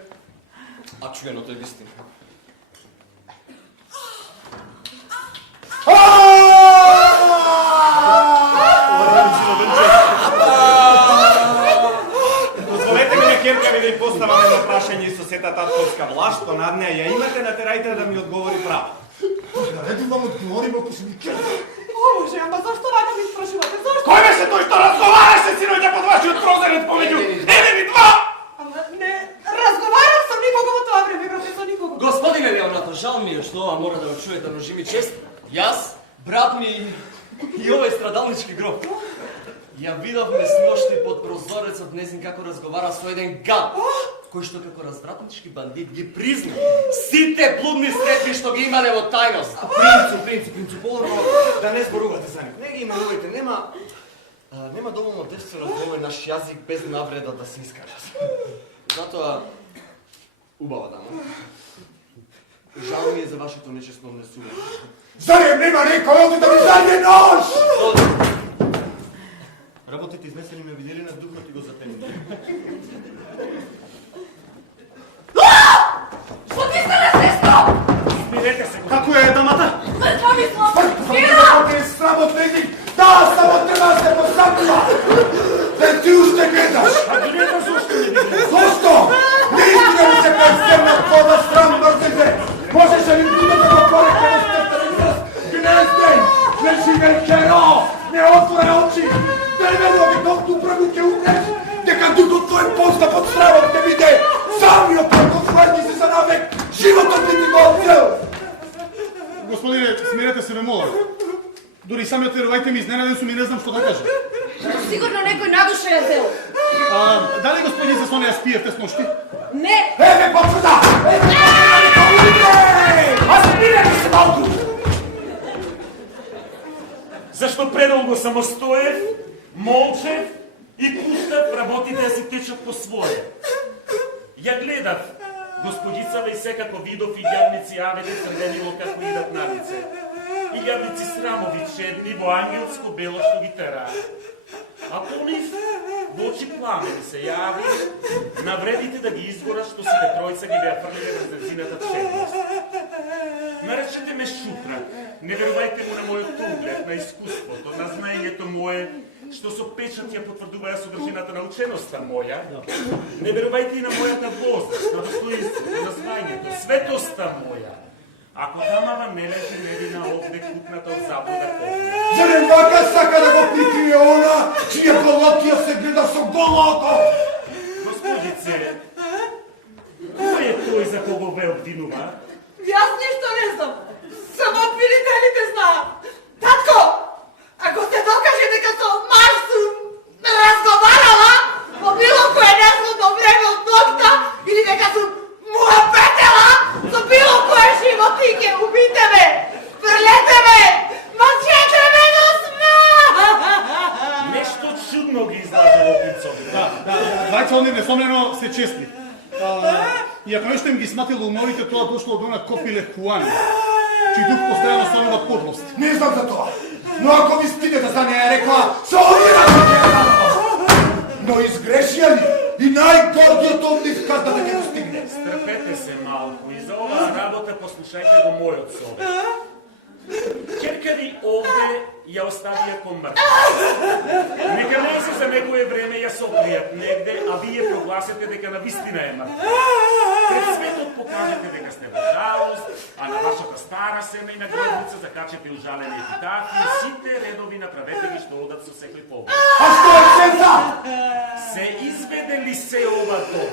а чуеното е вистина. Дозволете ми на керка ви да ја поставам едно прашање со сета татковска власт, што над неја ја имате, натерајте да ми одговори право. Нареду вам одговорим ако си ми керка. О, Боже, ама зашто вака ми спрашувате? Зашто? Кој беше тој што разговараше синоќа под вашиот прозорец помеѓу еден и два? Ама не, разговарам со никого во тоа време, брате, со никого. Господине Леонато, жал ми е што ова мора да го чуете, но жими чест. Јас, брат ми и овој страдалнички гроб. Ја видовме сношти под прозорецот незнин како разговара со еден гад, кој што како развратнички бандит ги призна сите блудни средби што ги имале во тајност. Принцу, полно да не зборувате за нив. Не ги именувајте, нема доволно девственост во овој наш јазик без навреда да се искажат. Затоа, убава дама. Жал ми е за вашето нечестно однесување. Зарем нема некој овде да ми даде нож! Работите изнесени ме видели на духот и го затемнили. Потиснале сестро! Смирете се, Како е дамата? Мртва мислам! Спира! Срамотен език! Да, само треба да се посакува! Да ти уште гледаш! А гледам зошто не ви гледам? Зошто? Не иска да ми се пресемна твоја срам мртвите! Можеше ли ти да го порекне на стептерен с гнезден? Не живе херо! Не отвора очи! Да не ведува ви колку прагу ќе умреш! Дека духот твој поста под срамот те биде! Самиот пракот сврти се за навек! Животот би ти го одзел! Господине, смирете се, ме молам. Дури самиот верувајте ми, изненаден сум и не знам што да кажам. Сигурно некој надуша ја зел. Дали господин се со неја спиевте с ношти? Не! Еве почуда! Еве почуда! А спире! Зашто предолго самостоев, молчев и пуштав работите да си течат по свое. Ја гледав, господицава и секако видов и јавници авете црвенило како идат на лице. И јавници срамови чедни во ангелско бело што ги тера. А по нив во очи пламени се јави, навредите да ги изгора што сите тројца ги беа фрлиле на зрзината чедност. Наречете ме шутрак, не верувајте му на мојот углед, на искуството, на знаењето мое, што со печат ја потврдуваја содржината на ученоста моја. Не верувајте и на мојата возраст, на достоинството, на знаењето, светоста моја. Ако тамава не лежи невина овде купната од заблуда копија. Зарем вака сака да го прикрие она, чија голотија се гледа со голото? Господице, кој е тој за кого ве обвинува? Јас ништо не знам. Само обвинителите знаат. Татко, ако се докаже дека со маж сум разговарала по било кое неслобно време од ноќта или дека сум му опетела со било кое живо тике, убите ме, фрлете ме, мачете ме до смрт! Нешто чудно ги излажало принцовите. Двајца онде несомнено се честни. И ако нешто им ги сматило уморите, тоа дошло од она копиле Хуан, чиј дух постојано станува подлост. Не знам за тоа, но ако ви стигнете за неја рекла, со овие но изгрешија ли и најгордиот од нив казна дека ќе стигне. Стрпете се малку и за оваа работа послушајте го мојот совет. Ќеркари овде ја оставија кон мртви. Нека не се за некое време ја сокријат негде, а вие прогласете дека навистина е мртва. Пред светот покажете дека сте во жалост, а на вашата стара семејна гробница закачете ужалени епитафи и сите редови направете ги што одат со секој поглед. А што е сета? Се изведе ли се ова дом?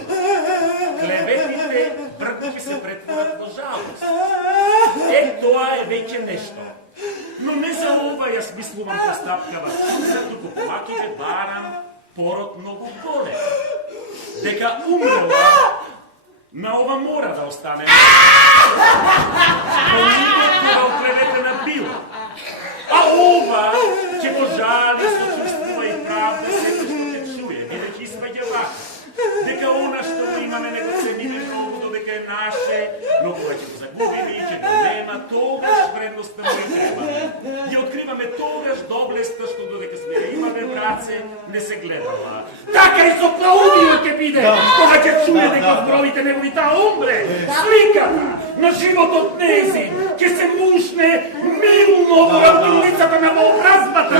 Клеветите брдо ќе се претворат во жалост. Тоа е веќе нешто. Но не за ова јас мислувам постапкава чуза, туку поваќе ве барам пород многу голем. Дека умрела, на ова мора да остане. Поминот ќе ја оклеветена била. А ова ќе го жали со чувствува и правда секој што ќе чуе, бидејќи испаѓа вака. Дека она што го имаме не го цениме многу, додека е наше, но кога ќе го загубиме и ќе го нема, тогаш вредноста му и треба. Ја откриваме тогаш доблеста што додека сме ја имаме в раце, не се гледала. Така и со Клаудио ќе биде, кога ќе чуе дека збровите неговите умре. Сликата на животот нези ќе се мушне милно во равнилицата на вообразбата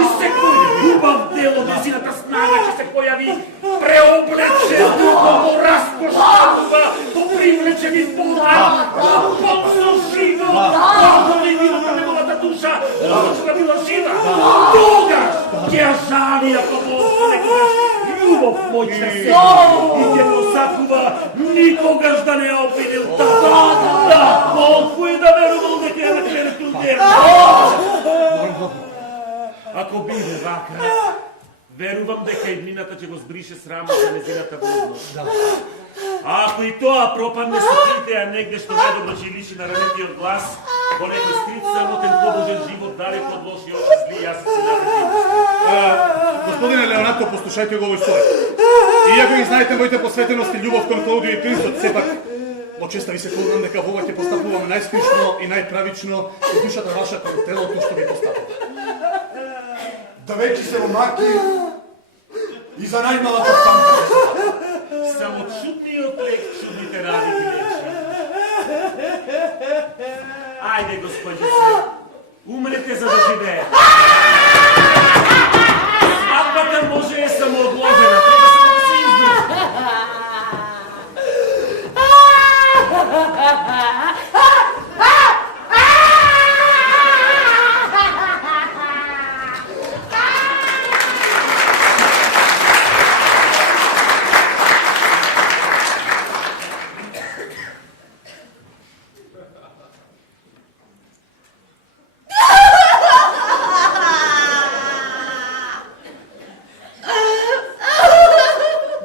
и секој убав дел од незината снага ќе се појави преоблечен во раскошава, попривлечен из пола, подсо живо, како ли вилата неговата душа, почна била жива, тогаш ќе ја жали ако некогаш љубов мојна се и ќе го сакува никогаш да не обидел да, колку и да верувал дека ја наклерето нервно. Ако биде вака, верувам дека иднината ќе го збрише срамот за незината блудност. А ако и тоа пропадне со критеја негде што недобро ќе лиши на ранетиот глас, во некој скрит самотен побожен живот далеко од лоши очи зли јасици на вредимост. Господине Леонато, послушајте го овој совет. Иако ги знаете моите посветености љубов кон Клаудио и принцот, сепак во честа ви се клонам дека во ова ќе постапувам најскришно и најправично и душата ваша кон телото што ви постапува. Да веќе се омаки и за најмалата самка. Само чудниот лек чудните ради ги лечи. Ајде, господице, умрете за да живее. Свадбата може е само одложена, треба само да се издржи.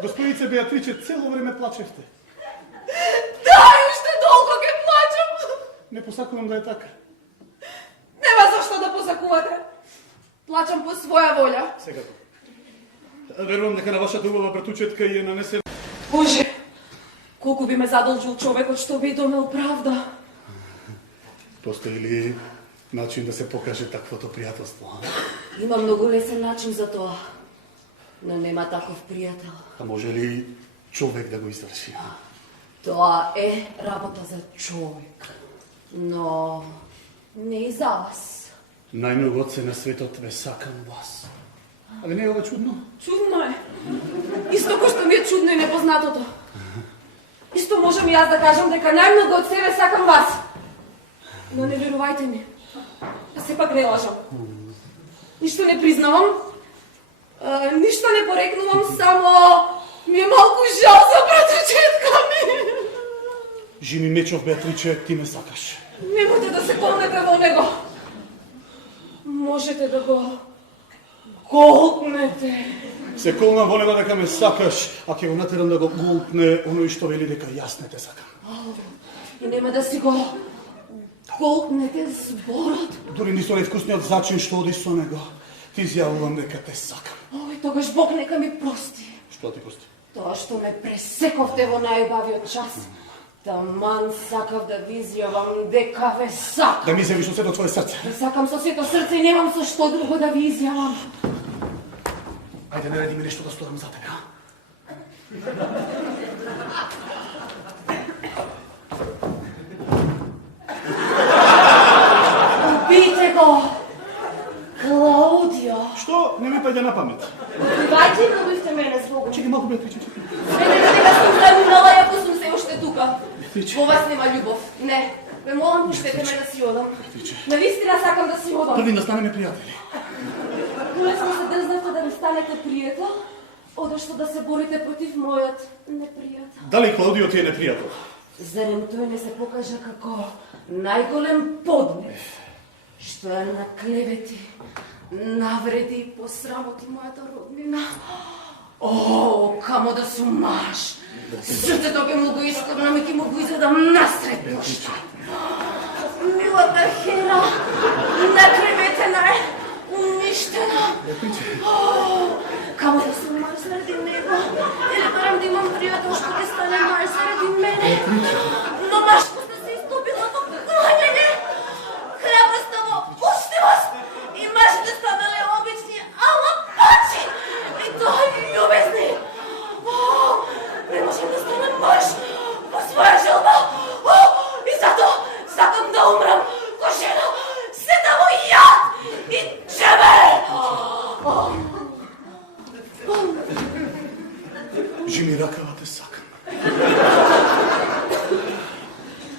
Господице Беатриче, цело време плачевте. Да, уште толку ќе плачам. Не посакувам да е така. Нема зашто да посакувате. Плачам по своја волја. Секако. Верувам дека на вашата убава братучетка ја нанесе... Боже, колку би ме задолжил човекот што би донел правда. Постои ли начин да се покаже таквото пријателство? Има многу лесен начин за тоа, но нема таков пријател. А може ли човек да го изврши? Тоа е работа за човек, но не и за вас. Најмногу се на светот ве сакам вас. Али не е ова чудно? Чудно е. Исто кој што ми е чудно и непознатото. Исто можам и јас да кажам дека најмногу од себе сакам вас. Но не верувајте ми. А сепак не лажам. Ништо не признавам, ништо не порекнувам, само ми е малку жал за братучетка ми. Жими Мечов, Беатриче, ти ме сакаш. Немојте да се колнете во него. Можете да го голтнете. Се колнам во него дека ме сакаш, а ќе го натерам да го голтне оној што вели дека јас не те сакам. И нема да си го голтнете зборот. Дури ни со невкусниот зачин што оди со него, ти изјавувам дека те сакам. Ој, тогаш Бог нека ми прости. Што ти прости? Тоа што ме пресековте во најубавиот час. Таман сакав да ви изјавам дека ве сакам. Да ми изјавиш со сето твое срце. Ве сакам со сето срце и немам со што друго да ви изјавам. Ајде, нареди ми нешто да сторам за тебе, а? Убийте го! Клаудио! Што? Не ми паѓа на памет. Убивајте и набивте мене, Богу. Чекай малку, Беатриче, чекай. Мене дека сум заминала, јако сум се уште тука. Во вас нема љубов. Не. Ве молам, пуштете ме да си одам. Навистина сакам да си одам. Први да станеме пријатели. Полесно се дрзнавте да ми станете пријател, одошто да се борите против мојот непријател. Дали Клаудио ти е непријател? Зарем тој не се покажа како најголем поднев, што ја наклевети, навреди и посрамоти мојата роднина. О, камо да сум маж! Срцето ке му го искорнам и ке му го изедам насред ношта. Милата Хера, наклеветена е, уништена. Камо да сум маж заради него, или барам да имам пријател што ќе стане маж заради мене. Но машкост да се истопила во клањање, храброста во пуштивост и мажите станале обични алапачи и тоа љубезни. Не можам да станам маж по своја желба и затоа сакам да умрам ко жена, сета во јад и джебел. Жими ракава те сакам.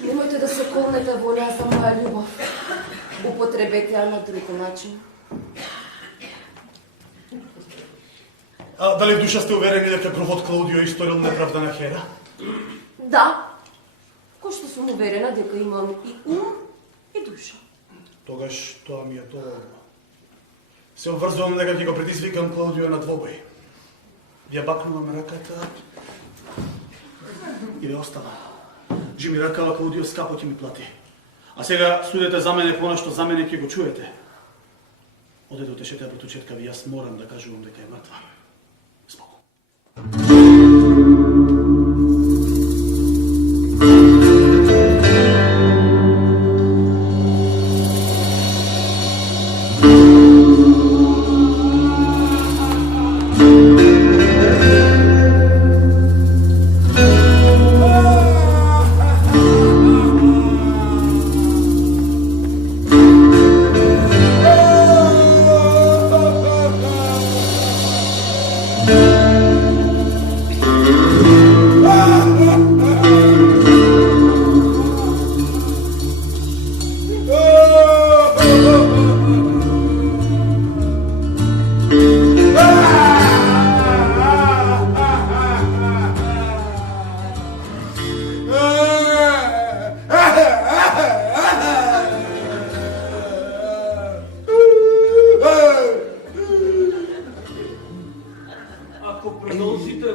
Немојте да се колнете во неа за моја љубов. Употребете ја на друг начин. А дали в душа сте уверени дека гробот Клаудио е историл неправда на Хера? Да. Кој што сум уверена дека имам и ум и душа. Тогаш тоа ми е доволно. Се обврзувам дека ќе го предизвикам Клаудио на двобој. Ја бакнувам раката и ве остава. Жими ракава, Клаудио скапо ќе ми плати. А сега судете за мене по она што за мене ќе го чуете. Одете утешете братучетка ви, јас морам да кажувам дека е мртва. Споко.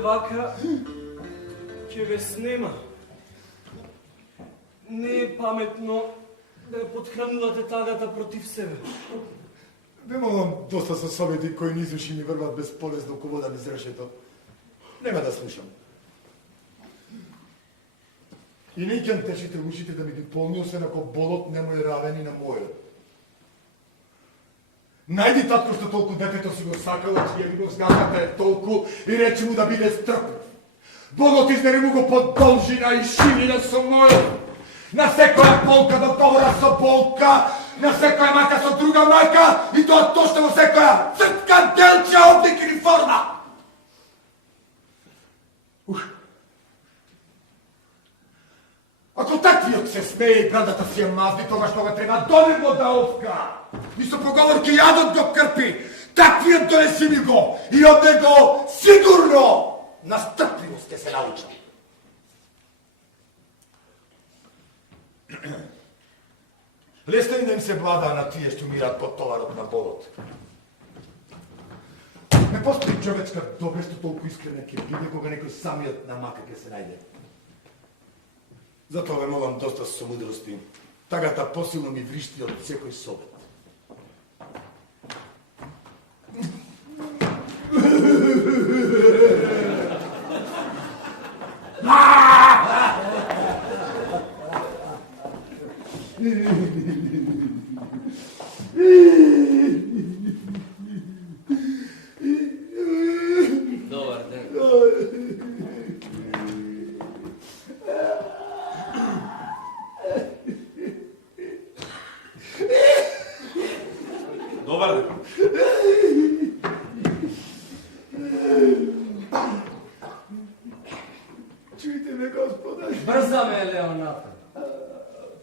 вака ќе ве снема. Не е паметно да ја подхранувате тагата против себе. Немалам доста со совети кои низуши ми врват безполезно ко вода без решето. Нема да слушам. И не ќе тешите ушите да ми ги полни, освен ако болот не му е равен и на мојот. Најди татко што толку детето си го сакал, ќе ви го згадате толку и речи му да биде стрплив. Болот изнери му го под должина и ширина со мојот. На секоја полка договора со болка, на секоја мака со друга мака и тоа точно во секоја цртка, делче, облик или форма. Ако таквиот се смее и брадата си ја мазни, тогаш тога треба донемо да овка. И со поговорки јадот го крпи. Таквиот донеси ми го и од него сигурно на стрпливост ќе се научам. Лесно да им се влада на тие што умират под товарот на болот. Не постои човечка добре што толку искрена ќе биде кога некој самиот на мака ќе се најде. Затоа ве молам доста со мудрости. Тагата посилно ми вришти од секој совет. Добар ден. Добар ден. Чујте ме, господар. Брзаме, Леонато.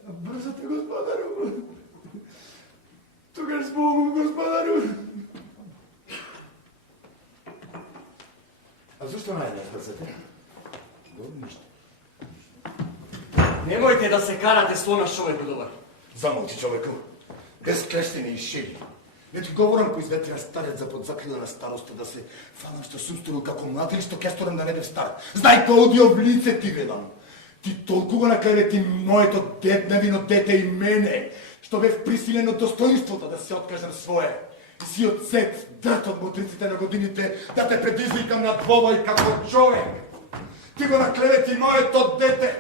Брзате, господару. Тогаш Богу, господару. А зашто најдеш брзате? Ништо. Немојте да се карате со наш човек, добар. Замолчи, човеку. Без клештени и шеги. Не ти говорам кој изветрија старец за подзакрила на староста да се фанам што сум сторил како млад или што ќе сторам да не бев стар. Знај кој оди об лице ти ведам. Ти толку го наклевети моето невино дете и мене, што бев присилен од достоинството да се откажам свое. И си одсет дрт од мутриците на годините да те предизвикам на двобој како човек. Ти го наклевети моето дете.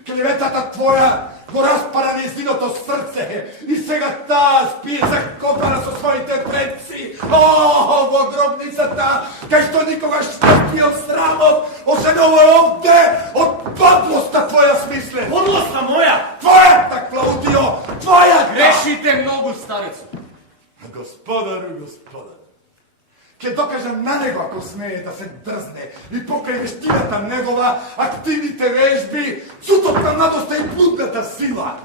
Клеветата твоја го распара нејзиното срце и сега таа спие закопана со своите предци. О, во гробницата, кај што никогаш не пиел срамот, освен ово овде, од подлоста твоја смисле. Подлоста моја? Твоја, так, Клаудио, твоја! Грешите многу, старецо. Господару, господар, ќе докажам на него ако смее да се дрзне и покрај вештината негова, активните вежби, цутот на младоста и блудната сила.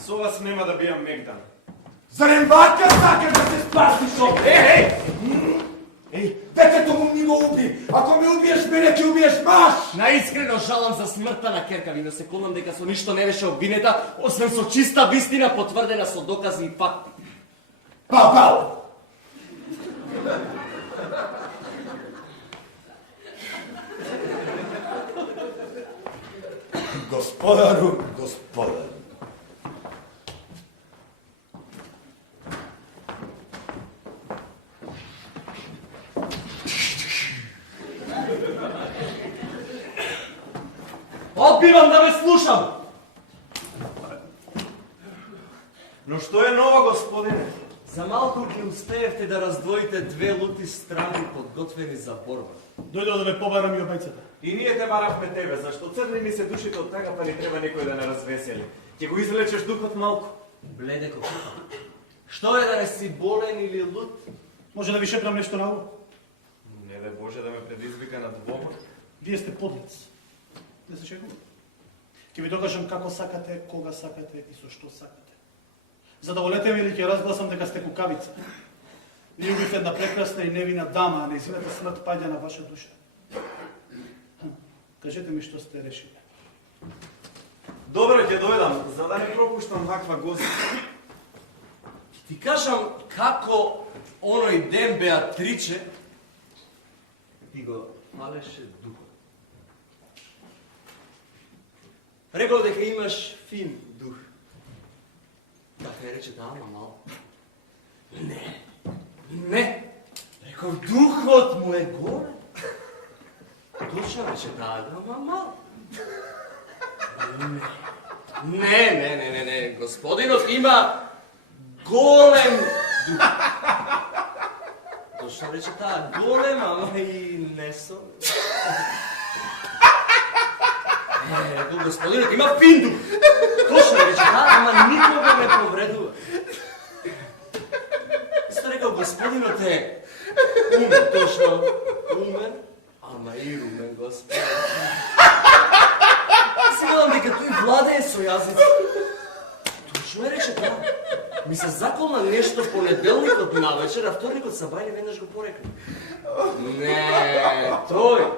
Со вас нема да бијам мегдан. Зарем вака сакаш да се спасиш од... Еј, детето му ми го уби. Ако ме убиеш мене, ќе убиеш маш. Наискрено жалам за смртта на керка ви, но се клонам дека со ништо не беше обвинета, освен со чиста вистина потврдена со докази и факти. Пау! Господару, господар. Одбивам да ме слушам! Но што е нова, господине? За малку ќе успеевте да раздвоите две лути страни подготвени за борба. Дојдо да ме побарам и обајцата. И ние те баравме тебе, зашто црни ми се душите од тага, па ни треба некој да не развесели. Ќе го излечеш духот малку. Бледе кокуха. Што е да не си болен или луд? Може да ви шепнам нешто на ово? Не дај Боже да ме предизвика на двобор. Вие сте подлец. Не се шегувате. Ќе ви докажам како сакате, кога сакате и со што сакате. Задоволете ми или ќе разгласам дека сте кукавица. Вие убивте една прекрасна и невина дама, а нејзината смрт паѓа на ваша душа. Кажете ми што сте решили. Добро, ќе дојдам, за да не пропуштам ваква гоза. Ти кажам како оној ден Беатриче ти го фалеше духот. Рекол дека имаш фин дух. Така рече дама мал. Не. Не, реков духот му е горе. Душа вече да, мама. Не, господинот има голем дух. Душа вече таа голем, ама и не со. Реков господинот има фин дух. Точно вече таа, ама никога не повредува. Исто рекал, господинот е умен, точно умен, ама и румен, господин. Сигурам дека тој владее со јазици. Точно е рече тоа. Ми се заколна нешто понеделникот навечер, а вторникот сабајле веднаш го порекна. Не, тој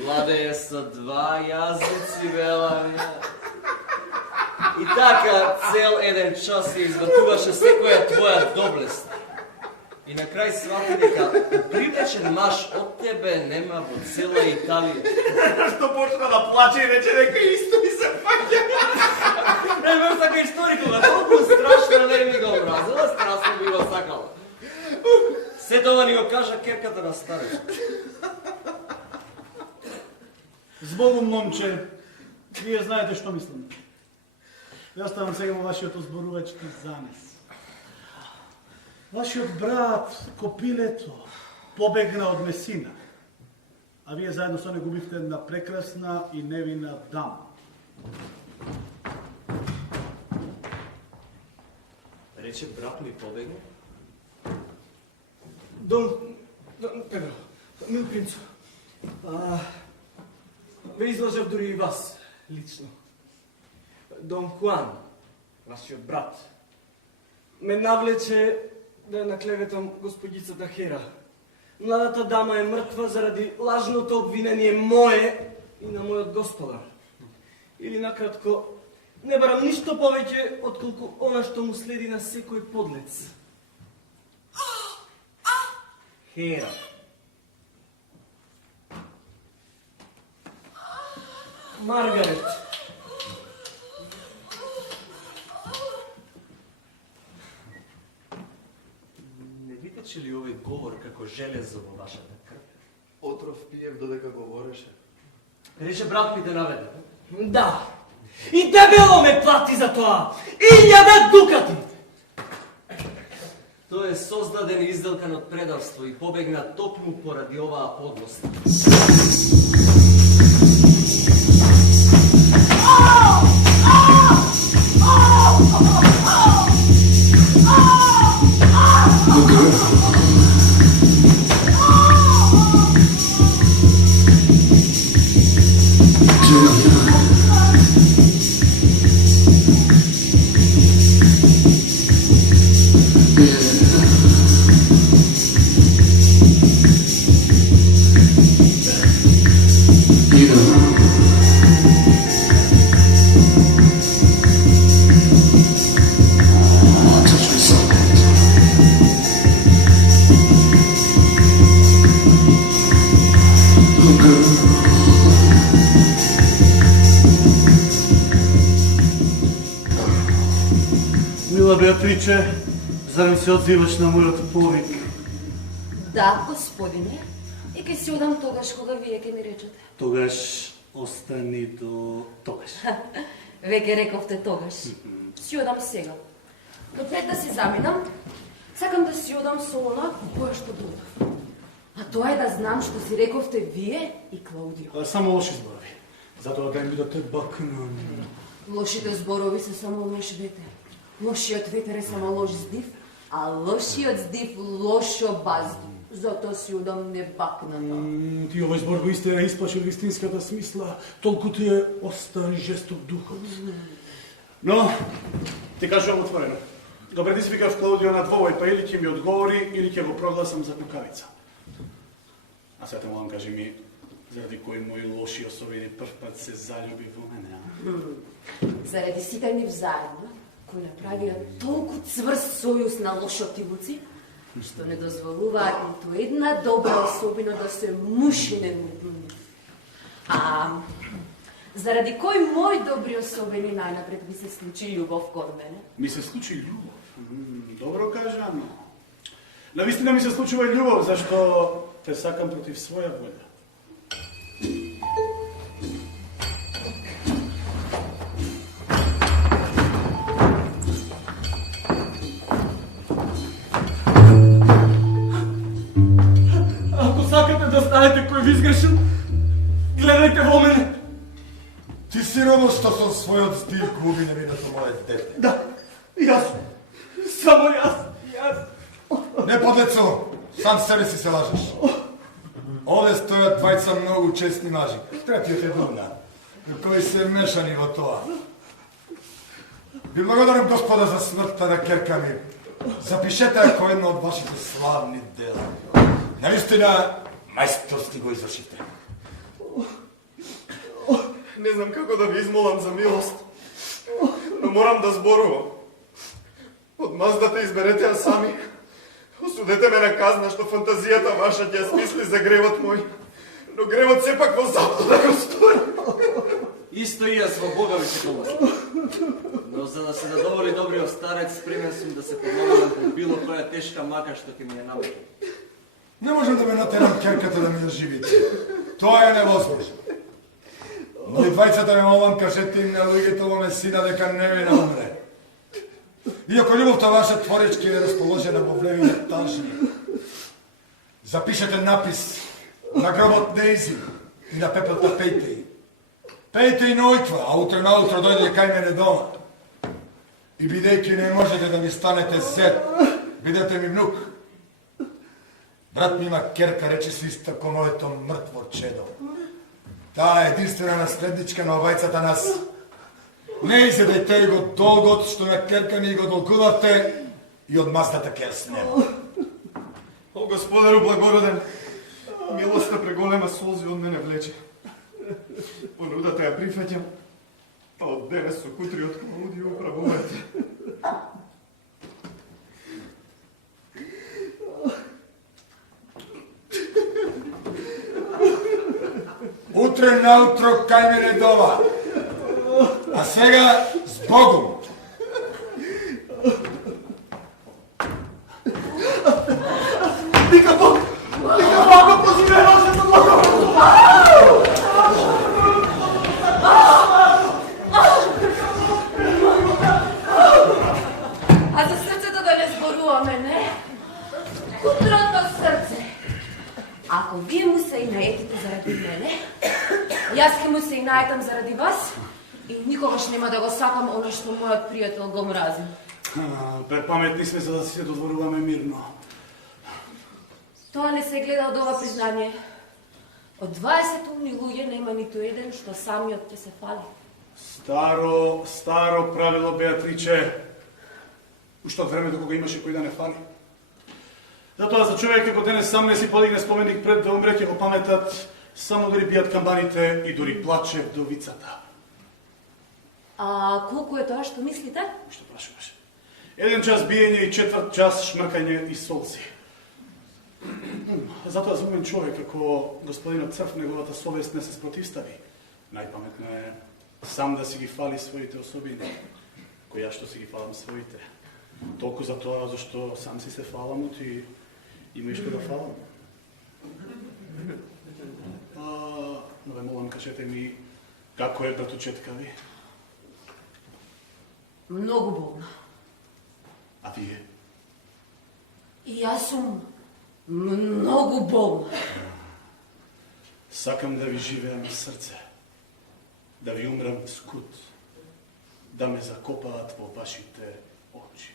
владее со два јазици, велам ја. И така цел еден час ја изватуваше секоја твоја доблест. И на крај свати дека привлечен маж од тебе нема во цела Италија. Што почна да плаче и рече дека исто ми се паѓа. Не бе така историкога, толку страшно не ми го образила, страшно би го сакала. Се тоа ни го кажа керката на старец. Збогум, момче, вие знаете што мислам. Ја ставам сега во вашиот озборувачки замес. Вашиот брат, Копилето, побегна од Месина, а вие заедно со него бивте една прекрасна и невина дама. Рече брат ми побегна? Дон Педро, мил принцо, ве излажав дури и вас, лично. Дон Хуан, вашиот брат, ме навлече да наклеветам господицата Хера. Младата дама е мртва заради лажното обвинение мое и на мојот господар. Или накратко, не барам ништо повеќе отколку она што му следи на секој подлец. Хера. Маргарет. Не викаче ли овој говор како железо во вашата крв? Отров пиев додека говореше. Рече брат ми те наведе. Да. И дебело ме плати за тоа. 1000 дукати. Тој е создаден и изделкан од предавство и побегна токму поради оваа подлост. Мила Беатриче, зар ми се одзиваш на мојот повик? Да, господине. И ќе си одам тогаш кога вие ќе ми речете. Тогаш остани до тогаш. Веќе рековте тогаш. Си одам сега. Но пред да си заминам, сакам да си одам со она која што додав. А тоа е да знам што си рековте вие и Клаудио. Само лоши зборови. Затоа да ми да те бакнам. Лошите зборови се само лош ветер. Лошиот ветер е само лош здив, а лошиот здив лошо баздух. Затоа си одам не бакнам. Ти овој збор го истера исплаши од вистинската смисла, толку ти е остар и жесток духот. Но, ти кажувам отворено. Го предизвикав Клаудио на двобој, па или ќе ми одговори, или ќе го прогласам за кукавица. А сега те молам, кажи ми, заради кои мои лоши особини прв пат се залюби во мене, а? Заради сите нив заедно, кои направија толку цврст сојуз на лошотивуци, што не дозволуваат ниту една добра особина да се мушине меѓу нив. А заради кои мои добри особини најнапред ми се случи љубов кон мене? Ми се случи љубов. Добро кажано. Навистина ми се случува и љубов, зашто те сакам против своја воља. Ако сакате да знаете кој ви изгрешил, гледајте во мене. Ти си робот што со својот стил губи невиното моје дете. Да, јас. Само јас. Не подлецо, сам себе си се лажеш. Овде стојат двајца многу честни мажи. Третиот е Дуна, кои се мешани во тоа. Ви благодарам, Господа, за смртта на керка ми. Запишете ја кој едно од вашите славни дела. Наистина, мајсторски го извршите. Не знам како да ви измолам за милост, но морам да зборувам. Од маздата изберете ја сами. Осудете ме на казна што фантазијата ваша ќе ја смисли за гревот мој, но гревот сепак во заблуда го стори. Исто и јас во Бога ви се помоlim. Но за да се задоволи добриот старец, спремен сум да се помогнам под било која тешка мака што ќе ми ја намети. Не можам да ме натерам керката да ми ја живите. Тоа е невозможно. Но и двајцата ме молам, кажете им на луѓето во месина дека не ми наумре. Иако љубовта ваша творечки е расположена во влевине тажни, запишете напис на гробот Нейзи и на пепелта пејте и. Пејте и ноќва, а утре наутро дојде кај мене дома. И бидејќи не можете да ми станете зет, бидете ми внук. Брат ми има керка, рече се иста ко моето мртво чедо. Таа е единствена наследничка на обајцата нас. Не изедете го долгот што на керка ми го долгувате и од маздата кер с него. О, Господару благороден, милоста преголема солзи од мене влече. Понудата ја прифаќам, па од денес со кутриот Клаудио управувате. Утре наутро кај мене дома. А сега с Богом! Нека Бог го позиве нашето благородство! А за срцето да не зборуваме, не? Утрото срце. Ако вие му се и наетите заради мене, јас ќе му се и наетам заради вас и никогаш нема да го сакам оно што мојот пријател го мрази. Препаметни сме за да си се додворуваме мирно. Тоа не се гледа од ова признание. Од 20 умни луѓе нема ниту еден што самиот ќе се фали. Старо правило, Беатриче. Уште од времето кога имаше кој да не фали. Затоа за човек како денес сам не си подигне споменик пред да умре, ќе го паметат само дори бијат камбаните и дори плаче вдовицата. А колку е тоа што мислите? Што прашуваш? 1 час биење и 4 час шмркање и солци. Затоа за умен човек, ако господинот Црв неговата совест не се спротивстави, најпаметно е сам да си ги фали своите особини, кои ја што си ги фалам своите. Толку за тоа зашто сам си се фалам и има и што да фалам. Но ве молам, кажете ми, како е братучетка ви? Многу болна. А вие? И јас сум многу болна. Сакам да ви живеам на срце, да ви умрам скут, да ме закопаат во вашите очи.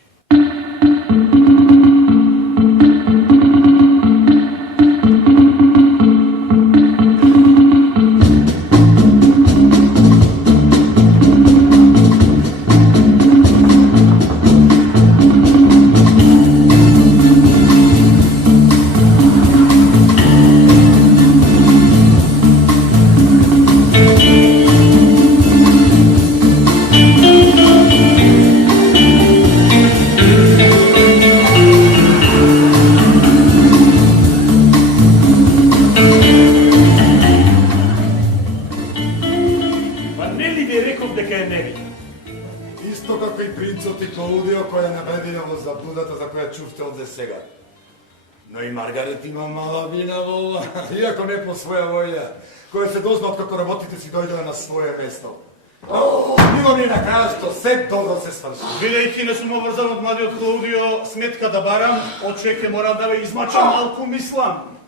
No i Margaret ima mala vina vola, iako ne po svoja volja, koja se dozna otkako работите си дојдела на свое место. Било ми на краja što sve dobro se сврши. Бидејќи не сум обврзан од младиот Клаудио сметка да барам, од чеке морам да ве измачам малку мислам.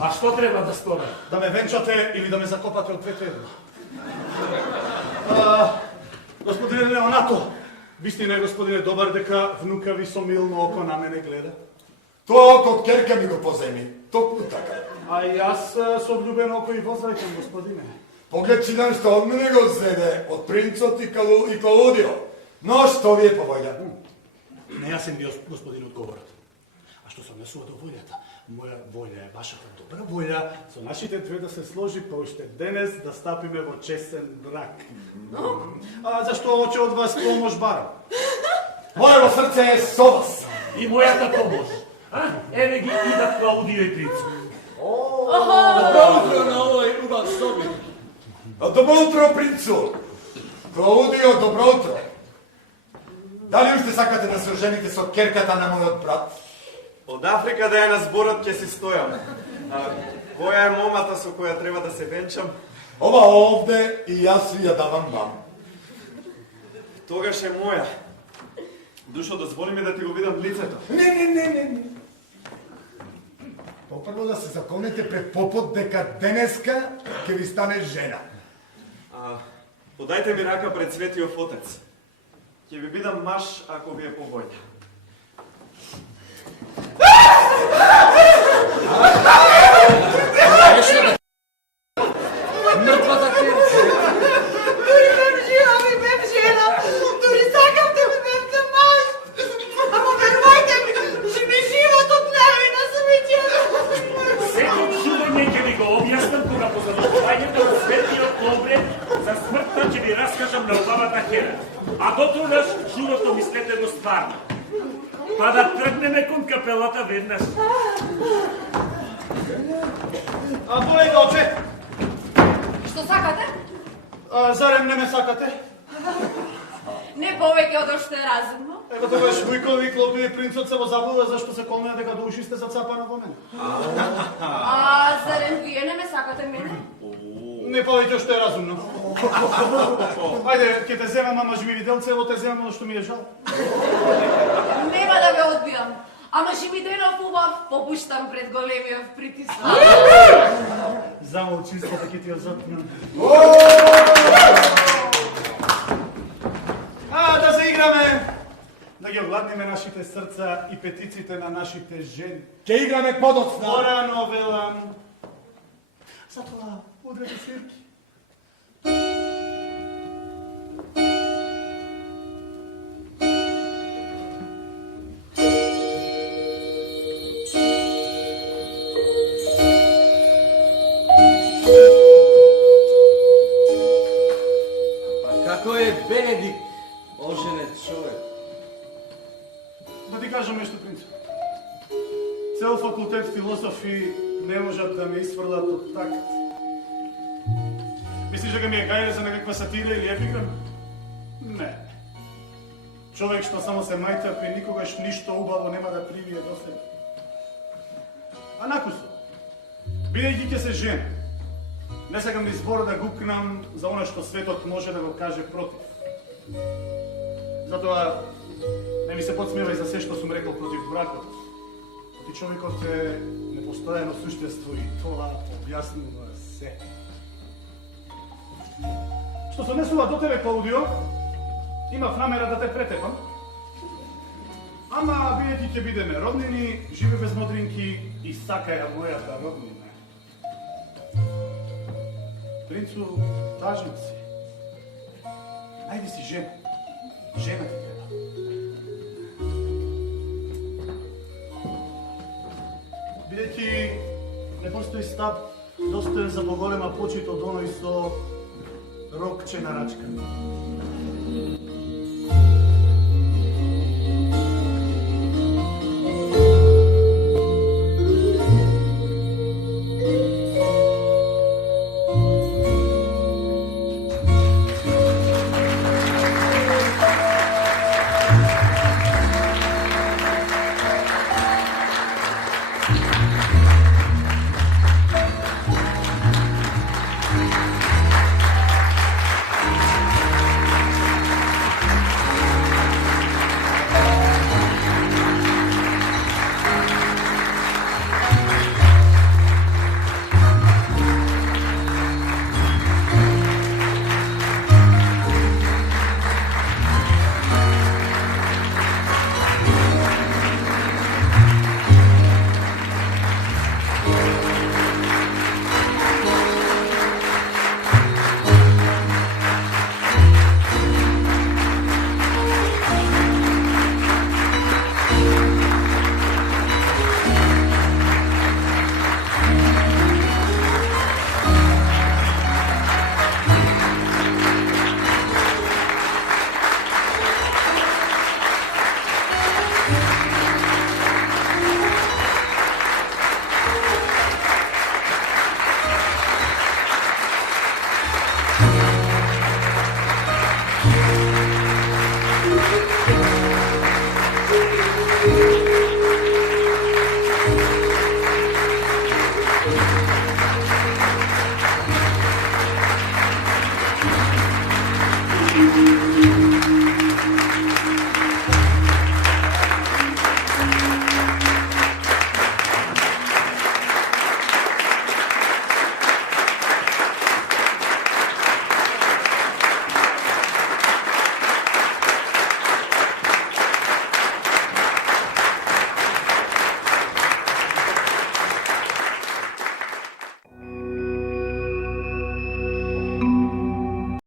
А што треба да сторам? Да ме венчате или да ме закопате од двете едно. Господине Леонато, вистина е, господине, добар дека внука ви со милно око на мене гледа. Тоа око од керка ми го поземи, токму така. А јас со влюбено око и возраќам, господине. Поглед чинам што од мене го зеде, од принцот и Клаудио. Но што ви е по волја? Не јас сум био, господин, одговорот. А што се однесува до волјата? Моја волја е вашата добра волја, со нашите две да се сложи, па уште денес да стапиме во честен брак. А зашто оче од вас помош барам? Моето срце е со вас. И мојата помош. Еве ги идат Клаудио и принцот. Добро утро на овој убав соби. Добро утро, принцу. Клаудио, добро утро. Дали уште сакате да се ожените со керката на мојот брат? Од Африка да е на зборот ќе си стојам. Која е момата со која треба да се венчам? Ова овде и јас ви ја давам вам. Тогаш е моја. Душо, дозволи ми да ти го видам лицето. Не. Попрво да се законете пред попот дека денеска ќе ви стане жена. Подајте ми рака пред Светиот Отец. Ќе ви бидам маж ако ви е по волја. Мртвата керка. Дури бев жена, ми бев жена. Дури сакам да ми бев маж. Ама верувајте ми, ми животот не е на свеќето. Сето чудење ќе ви го објаснам кога по задоволувањето на Светиот Обред за смртта ќе ви раскажам на убавата Хера. А дотогаш чудото мислете го стварно. Па да тргнеме кон капелата веднаш. Колега, оче! Што сакате? Зарем не ме сакате? Не повеќе од што е разумно. Ево тогаш вујкови Клаудио и принцот се во заблуда зашто се колнеа дека до уши сте зацапана во мене. Зарем вие не ме сакате мене? Не повеќе што е разумно. Ајде, ќе те земам, ама живи делце, ево те земам, што ми е жал. Нема да ве одбијам. Ама Живиденов убав, попуштам пред големиот притиск. Замолчи, сте ќе ти ја затнам. Да се играме! Да ги огладниме нашите срца и петиците на нашите жени. Ќе играме подоцна. Порано велам. Затоа, удрете свирки. Како е Бенедикт, оженет човек? Да ти кажам нешто, принц. Цел факултет философи не можат да ме изфрлат од такт. Мислиш дека ми е гајле за некаква сатира или епиграм? Не. Човек што само се мајтапи, никогаш ништо убаво нема да привие до себе. А накусо, бидејќи ќе се жена, не сакам ни збор да гукнам за она што светот може да го каже против. Затоа не ми се подсмевај за се што сум рекол против бракот. Ти човекот е непостојано суштество и тоа објаснува се. Што се однесува до тебе, Клаудио, имав намера да те претепам. Ама бидејќи ќе бидеме роднини, живе без модринки и сакаја мојата роднина. Принцу, тажам си. Најди си жена. Жена ти треба. Бидејќи не постои стап достоен за поголема почит од оној со рокче на рачка.